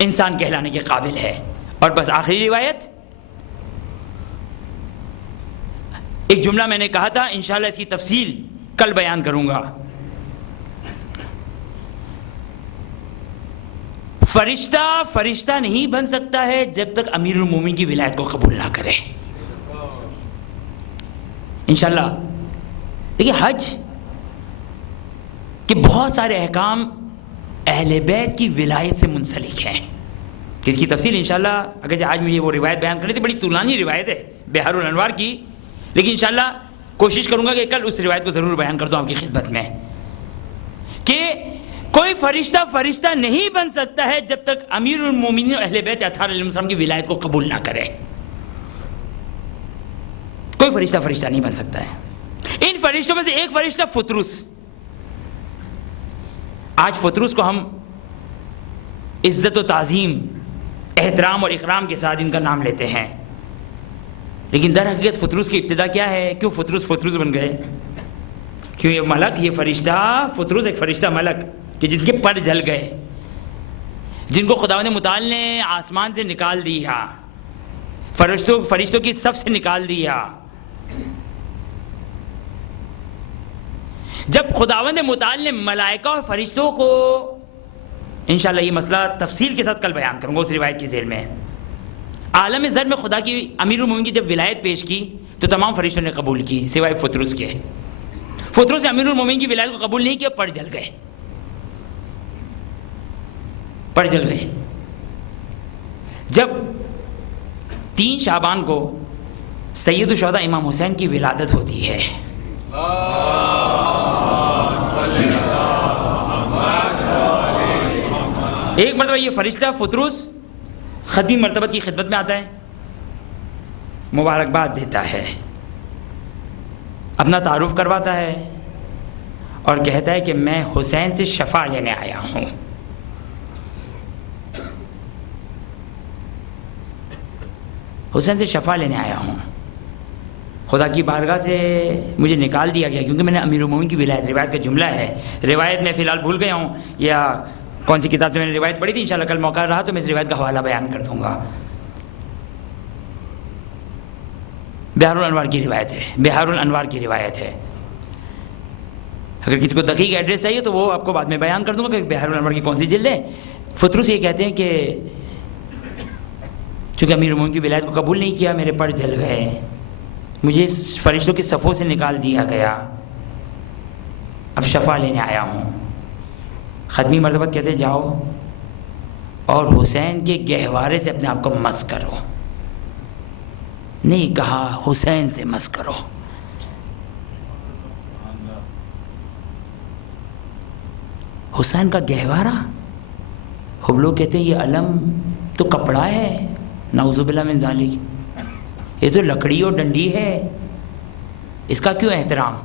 انسان کہلانے کے قابل ہے. اور بس آخری روایت, ایک جملہ میں نے کہا تھا انشاءاللہ اس کی تفصیل کل بیان کروں گا. فرشتہ نہیں بن سکتا ہے جب تک امیر المومنین کی ولایت کو قبول نہ کرے. انشاءاللہ دیکھیے حج کے بہت سارے احکام اہل بیت کی ولایت سے منسلک ہیں. اس کی تفصیل انشاءاللہ اگرچہ آج مجھے وہ روایت بیان کرنی تھی, بڑی طولانی روایت ہے بحار الانوار کی, لیکن انشاءاللہ کوشش کروں گا کہ کل اس روایت کو ضرور بیان کر دوں آپ کی خدمت میں کہ کوئی فرشتہ نہیں بن سکتا ہے جب تک امیر المومنین اہل بیت اطہار علیہ السلام کی ولایت کو قبول نہ کرے. کوئی فرشتہ نہیں بن سکتا ہے. ان فرشتوں میں سے ایک فرشتہ فطرس. آج فطرس کو ہم عزت و تعظیم, احترام اور اکرام کے ساتھ ان کا نام لیتے ہیں, لیکن در حقیقت فطرس کی ابتدا کیا ہے؟ کیوں فطرس بن گئے؟ کیوں یہ ملک, یہ فرشتہ فطرس ایک فرشتہ ملک کہ جس کے پر جل گئے, جن کو خداوند متعال نے آسمان سے نکال دیا, فرشتوں کی صف سے نکال دیا, جب خداوند متعال نے ملائکہ اور فرشتوں کو، انشاءاللہ یہ مسئلہ تفصیل کے ساتھ کل بیان کروں گا اس روایت کی ذیل میں، عالم ذر میں خدا کی امیر المومنین کی جب ولایت پیش کی تو تمام فرشتوں نے قبول کی سوائے فطرس کے. فطرس نے امیر المومنین کی ولایت کو قبول نہیں کیا، پڑ جل گئے. جب 3 شعبان کو سید الشہداء امام حسین کی ولادت ہوتی ہے، ایک مرتبہ یہ فرشتہ فطرس ختمی مرتبہ کی خدمت میں آتا ہے، مبارکباد دیتا ہے، اپنا تعارف کرواتا ہے اور کہتا ہے کہ میں حسین سے شفا لینے آیا ہوں. حسین سے شفا لینے آیا ہوں، خدا کی بارگاہ سے مجھے نکال دیا گیا کیونکہ میں نے امیر المومنین کی ولایت، روایت کا جملہ ہے، روایت میں فی الحال بھول گیا ہوں یا کون سی کتاب سے میں نے روایت پڑھی تھی، انشاءاللہ کل موقع رہا تو میں اس روایت کا حوالہ بیان کر دوں گا. بحار الانوار کی روایت ہے، بحار الانوار کی روایت ہے. اگر کسی کو دقیق ایڈریس چاہیے تو وہ آپ کو بعد میں بیان کر دوں گا کہ بحار الانوار کی کون سی جلد ہے. فطرس یہ کہتے ہیں کہ چونکہ امیر المومنین کی ولایت کو قبول نہیں کیا، میرے پر جل گئے، مجھے فرشتوں کی صفوں سے نکال دیا گیا، اب شفا لینے آیا ہوں. ختمی مرتبہ کہتے جاؤ اور حسین کے گہوارے سے اپنے آپ کو مس کرو. نہیں کہا حسین سے مس کرو. حسین کا گہوارہ، ہم لوگ کہتے ہیں یہ علم تو کپڑا ہے، نعوذ باللہ من ذالک، یہ تو لکڑی اور ڈنڈی ہے، اس کا کیوں احترام؟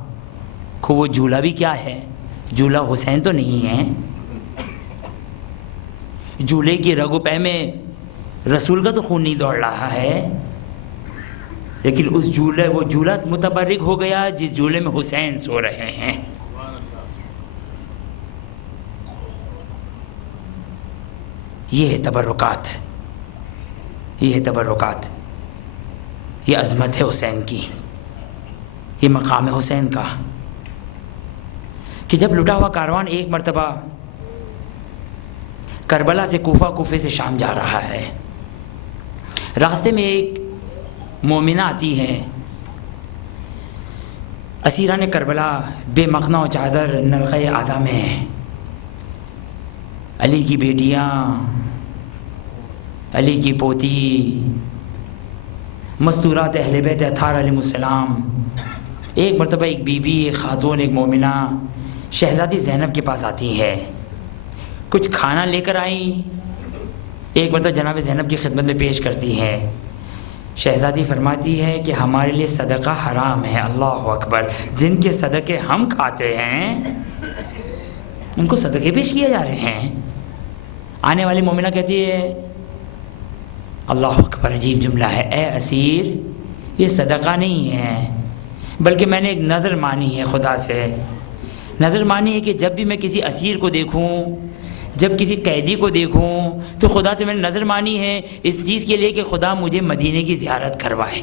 وہ جھولا بھی کیا ہے؟ جھولا حسین تو نہیں ہے. جھولے کی رگ و پے میں رسول کا تو خون نہیں دوڑ رہا ہے، لیکن وہ جھولا متبرک ہو گیا جس جھولے میں حسین سو رہے ہیں. یہ ہے تبرکات، یہ ہے تبرکات، یہ عظمت ہے حسین کی، یہ مقام حسین کا کہ جب لٹا ہوا کاروان ایک مرتبہ کربلا سے کوفہ، کوفے سے شام جا رہا ہے، راستے میں ایک مومنہ آتی ہے، اسیران کربلا بے مخنہ و چادر نلقۂ آدھا میں، علی کی بیٹیاں، علی کی پوتی، مستورات اہل بیت اطہار علیہ السلام. ایک مرتبہ ایک بی بی، ایک خاتون، ایک مومنہ شہزادی زینب کے پاس آتی ہے، کچھ کھانا لے کر آئی. ایک مرتبہ جناب زینب کی خدمت میں پیش کرتی ہے. شہزادی فرماتی ہے کہ ہمارے لیے صدقہ حرام ہے. اللہ اکبر. جن کے صدقے ہم کھاتے ہیں ان کو صدقے پیش کیے جا رہے ہیں. آنے والی مومنہ کہتی ہے اللہ اکبر، عجیب جملہ ہے، اے اسیر یہ صدقہ نہیں ہے بلکہ میں نے ایک نظر مانی ہے خدا سے. نظر مانی ہے کہ جب بھی میں کسی اسیر کو دیکھوں، جب کسی قیدی کو دیکھوں تو خدا سے میں نے نظر مانی ہے اس چیز کے لیے کہ خدا مجھے مدینے کی زیارت کروائے.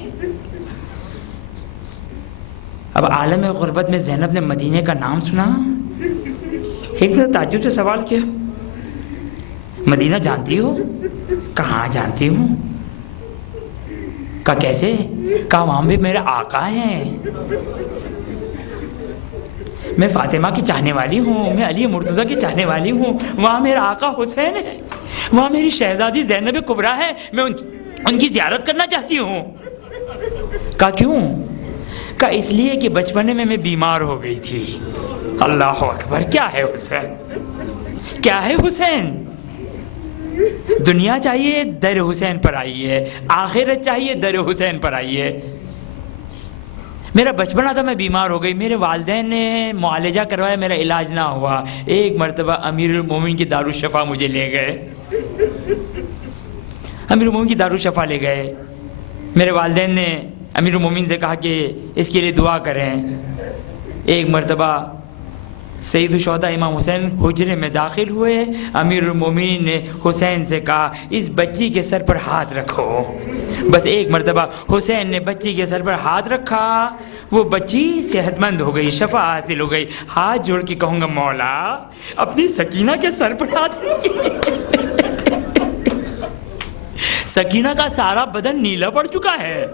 اب عالم غربت میں زینب نے مدینے کا نام سنا، ایک نے تعجب سے سوال کیا مدینہ جانتی ہو؟ کہاں جانتی ہوں. کہا کیسے؟ کہا وہاں بھی میرے آقا ہیں، میں فاطمہ کی چاہنے والی ہوں، میں علی مرتضیٰ کی چاہنے والی ہوں، وہاں میرا آقا حسین ہے، وہاں میری شہزادی زینب کبریٰ ہے، میں ان کی زیارت کرنا چاہتی ہوں. کہا کیوں؟ کہا اس لیے کہ بچپنے میں بیمار ہو گئی تھی. اللہ اکبر. کیا ہے حسین؟ کیا ہے حسین؟ دنیا چاہیے در حسین پر آئیے، آخرت چاہیے در حسین پر آئیے. میرا بچپنا تھا، میں بیمار ہو گئی، میرے والدین نے معالجہ کروایا، میرا علاج نہ ہوا. ایک مرتبہ امیر المومنین کی دارالشفا مجھے لے گئے، امیر المومنین کی دارالشفا لے گئے. میرے والدین نے امیر المومنین سے کہا کہ اس کے لیے دعا کریں. ایک مرتبہ سید الشہداء امام حسین حجرے میں داخل ہوئے، امیر المومنین نے حسین سے کہا اس بچی کے سر پر ہاتھ رکھو۔ بس ایک مرتبہ حسین نے بچی کے سر پر ہاتھ رکھا، وہ بچی صحت مند ہو گئی، شفا حاصل ہو گئی۔ ہاتھ جوڑ کے کہوں گا مولا اپنی سکینہ کے سر پر ہاتھ رکھیے۔ سکینہ کا سارا بدن نیلا پڑ چکا ہے،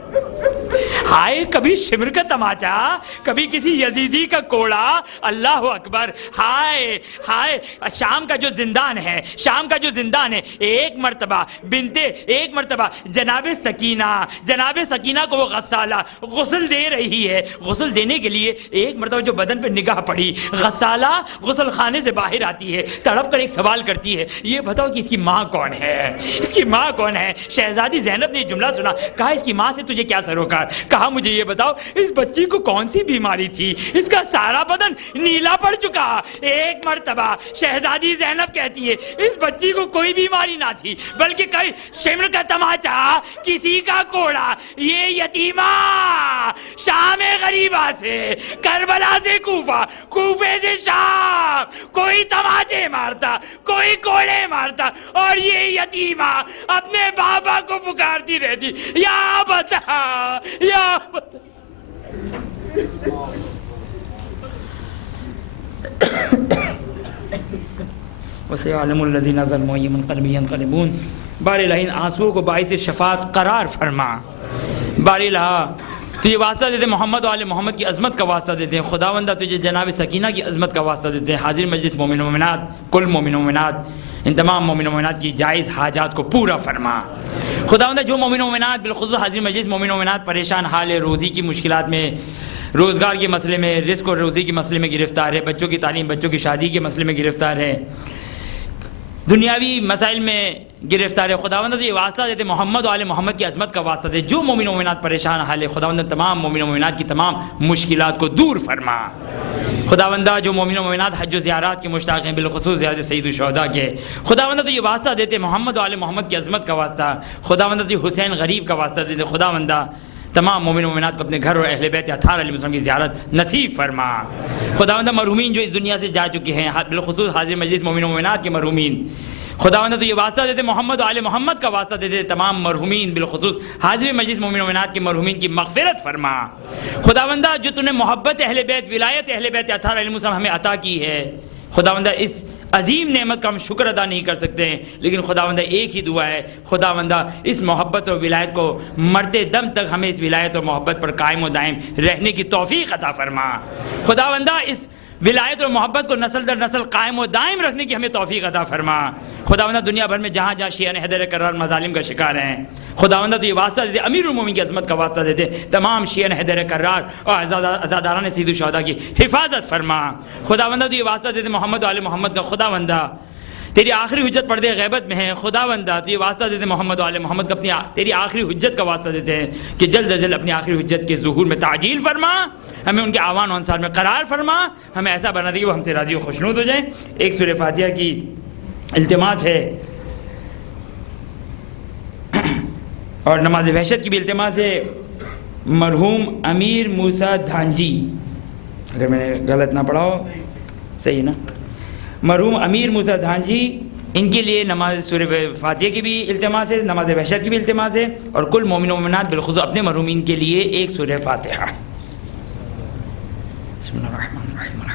ہائے کبھی شمر کا تماچا، کبھی کسی یزیدی کا کوڑا، اللہ اکبر، ہائے ہائے شام کا جو زندان ہے، شام کا جو زندان ہے، ایک مرتبہ جناب سکینہ کو وہ غسالہ غسل دے رہی ہے، غسل دینے کے لیے ایک مرتبہ جو بدن پہ نگاہ پڑی، غسالہ غسل خانے سے باہر آتی ہے، تڑپ کر ایک سوال کرتی ہے، یہ بتاؤ کہ اس کی ماں کون ہے، اس کی ماں کون ہے؟ شہزادی زینب نے یہ جملہ سنا، کہا اس کی ماں سے تجھے کیا سروکار؟ کہا مجھے یہ بتاؤ اس بچی کو کون سی بیماری تھی، اس کا سارا بدن نیلا پڑ چکا۔ ایک مرتبہ شہزادی زینب کہتی ہے اس بچی کو کوئی بیماری نہ تھی، بلکہ کئی شمر کا تماچا، کسی کا کوڑا، یہ یتیمہ شام غریبہ سے، کربلا سے کوفہ، کوفے سے شام، کوئی تماچے مارتا، کوئی کوڑے مارتا، اور یہ یتیمہ اپنے بابا کو پکارتی رہتی، یا بتا یا بتا۔ وَسَيَعْلَمُ الَّذِينَ ظَلَمُوا أَيَّ مُنقَلَبٍ يَنقَلِبُونَ۔ بار الہی ان آنسوؤں کو باعث شفاعت قرار فرما۔ بار الہی تجھے واسطہ دیتے محمد و آل محمد کی عظمت کا واسطہ دیتے ہیں، خداوندہ تجھے جناب سکینہ کی عظمت کا واسطہ دیتے ہیں، حاضر مجلس مومن و مومنات، کل مومن و مومنات، ان تمام مومن و مومنات کی جائز حاجات کو پورا فرما۔ خداوندہ جو مومن و مومنات بالخصوص حاضر مجلس مومن و مومنات پریشان حال ہے، روزی کی مشکلات میں، روزگار کے مسئلے میں، رزق اور روزی کے مسئلے میں گرفتار ہے، بچوں کی تعلیم، بچوں کی شادی کے مسئلے میں گرفتار ہے، دنیاوی مسائل میں گرفتار ہے، خداوندہ تو یہ واسطہ دیتے محمد و آل محمد کی عظمت کا واسطہ دے، جو مومن و مومنات پریشان حال ہے، خداوندہ تمام مومن و مومنات کی تمام مشکلات کو دور فرما۔ خداوندہ جو مومن و مومنات حج و زیارات کے مشتاق ہیں، بالخصوص زیارت سید الشہداء کے، خداوندہ تو یہ واسطہ دیتے محمد و آل محمد کی عظمت کا واسطہ، خداوندہ تو یہ حسین غریب کا واسطہ دیتے، خداوندہ تمام مومن و مومنات کو اپنے گھر اور اہل بیت اطہار علیہ السلام کی زیارت نصیب فرما۔ خداوندہ مرحومین جو اس دنیا سے جا چکے ہیں، بالخصوص حاضر مجلس مومن و مومنات کے مرحومین، خداوندہ تو یہ واسطہ دیتے محمد و آل محمد کا واسطہ دیتے تمام مرحومین، بالخصوص حاضر مجلس مومن و مومنات کے مرحومین کی مغفرت فرما۔ خداوندہ جو تو نے محبت اہل بیت، ولایت اہل بیت اطہار علیہ السلام ہمیں عطا کی ہے، خداوندہ اس عظیم نعمت کا ہم شکر ادا نہیں کر سکتے ہیں، لیکن خداوندہ ایک ہی دعا ہے، خداوندہ اس محبت اور ولایت کو مرتے دم تک ہمیں اس ولایت اور محبت پر قائم و دائم رہنے کی توفیق عطا فرما۔ خداوندہ اس ولایت اور محبت کو نسل در نسل قائم و دائم رکھنے کی ہمیں توفیق عطا فرما۔ خداوندہ دنیا بھر میں جہاں جہاں شیعہ حیدر کرار مظالم کا شکار ہیں، خداوندہ تو یہ واسطہ دیتے امیر المومنین کی عظمت کا واسطہ دیتے تمام شیعہ حیدر کرار اور عزاداران سید الشہداء کی حفاظت فرما۔ خداوندہ تو یہ واسطہ دیتے محمد و آل محمد کا، خداوندہ تیری آخری حجت پردے غیبت میں ہے، خداوندہ تو یہ واسطہ دیتے محمد و آل محمد کا، اپنی تیری آخری حجت کا واسطہ دیتے ہیں کہ جلد از جلد اپنی آخری حجت کے ظہور میں تعجیل فرما، ہمیں ان کے آوان و انصار میں قرار فرما، ہمیں ایسا بنا دے کہ وہ ہم سے راضی و خوشنود ہو جائیں۔ ایک سورہ فاتحہ کی التماس ہے اور نماز وحشت کی بھی التماس ہے۔ مرحوم امیر موسیٰ دھانجی، اگر میں نے غلط نہ پڑھا ہو، صحیح نا، مرحوم امیر موسیٰ دھانجی، ان کے لیے نماز سورہ فاتحہ کی بھی التماس ہے، نماز وحشت کی بھی التماس ہے، اور کل مومن و مومنات بالخصوص اپنے مرحومین کے لیے ایک سورہ فاتحہ۔ بسم اللہ الرحمن الرحیم۔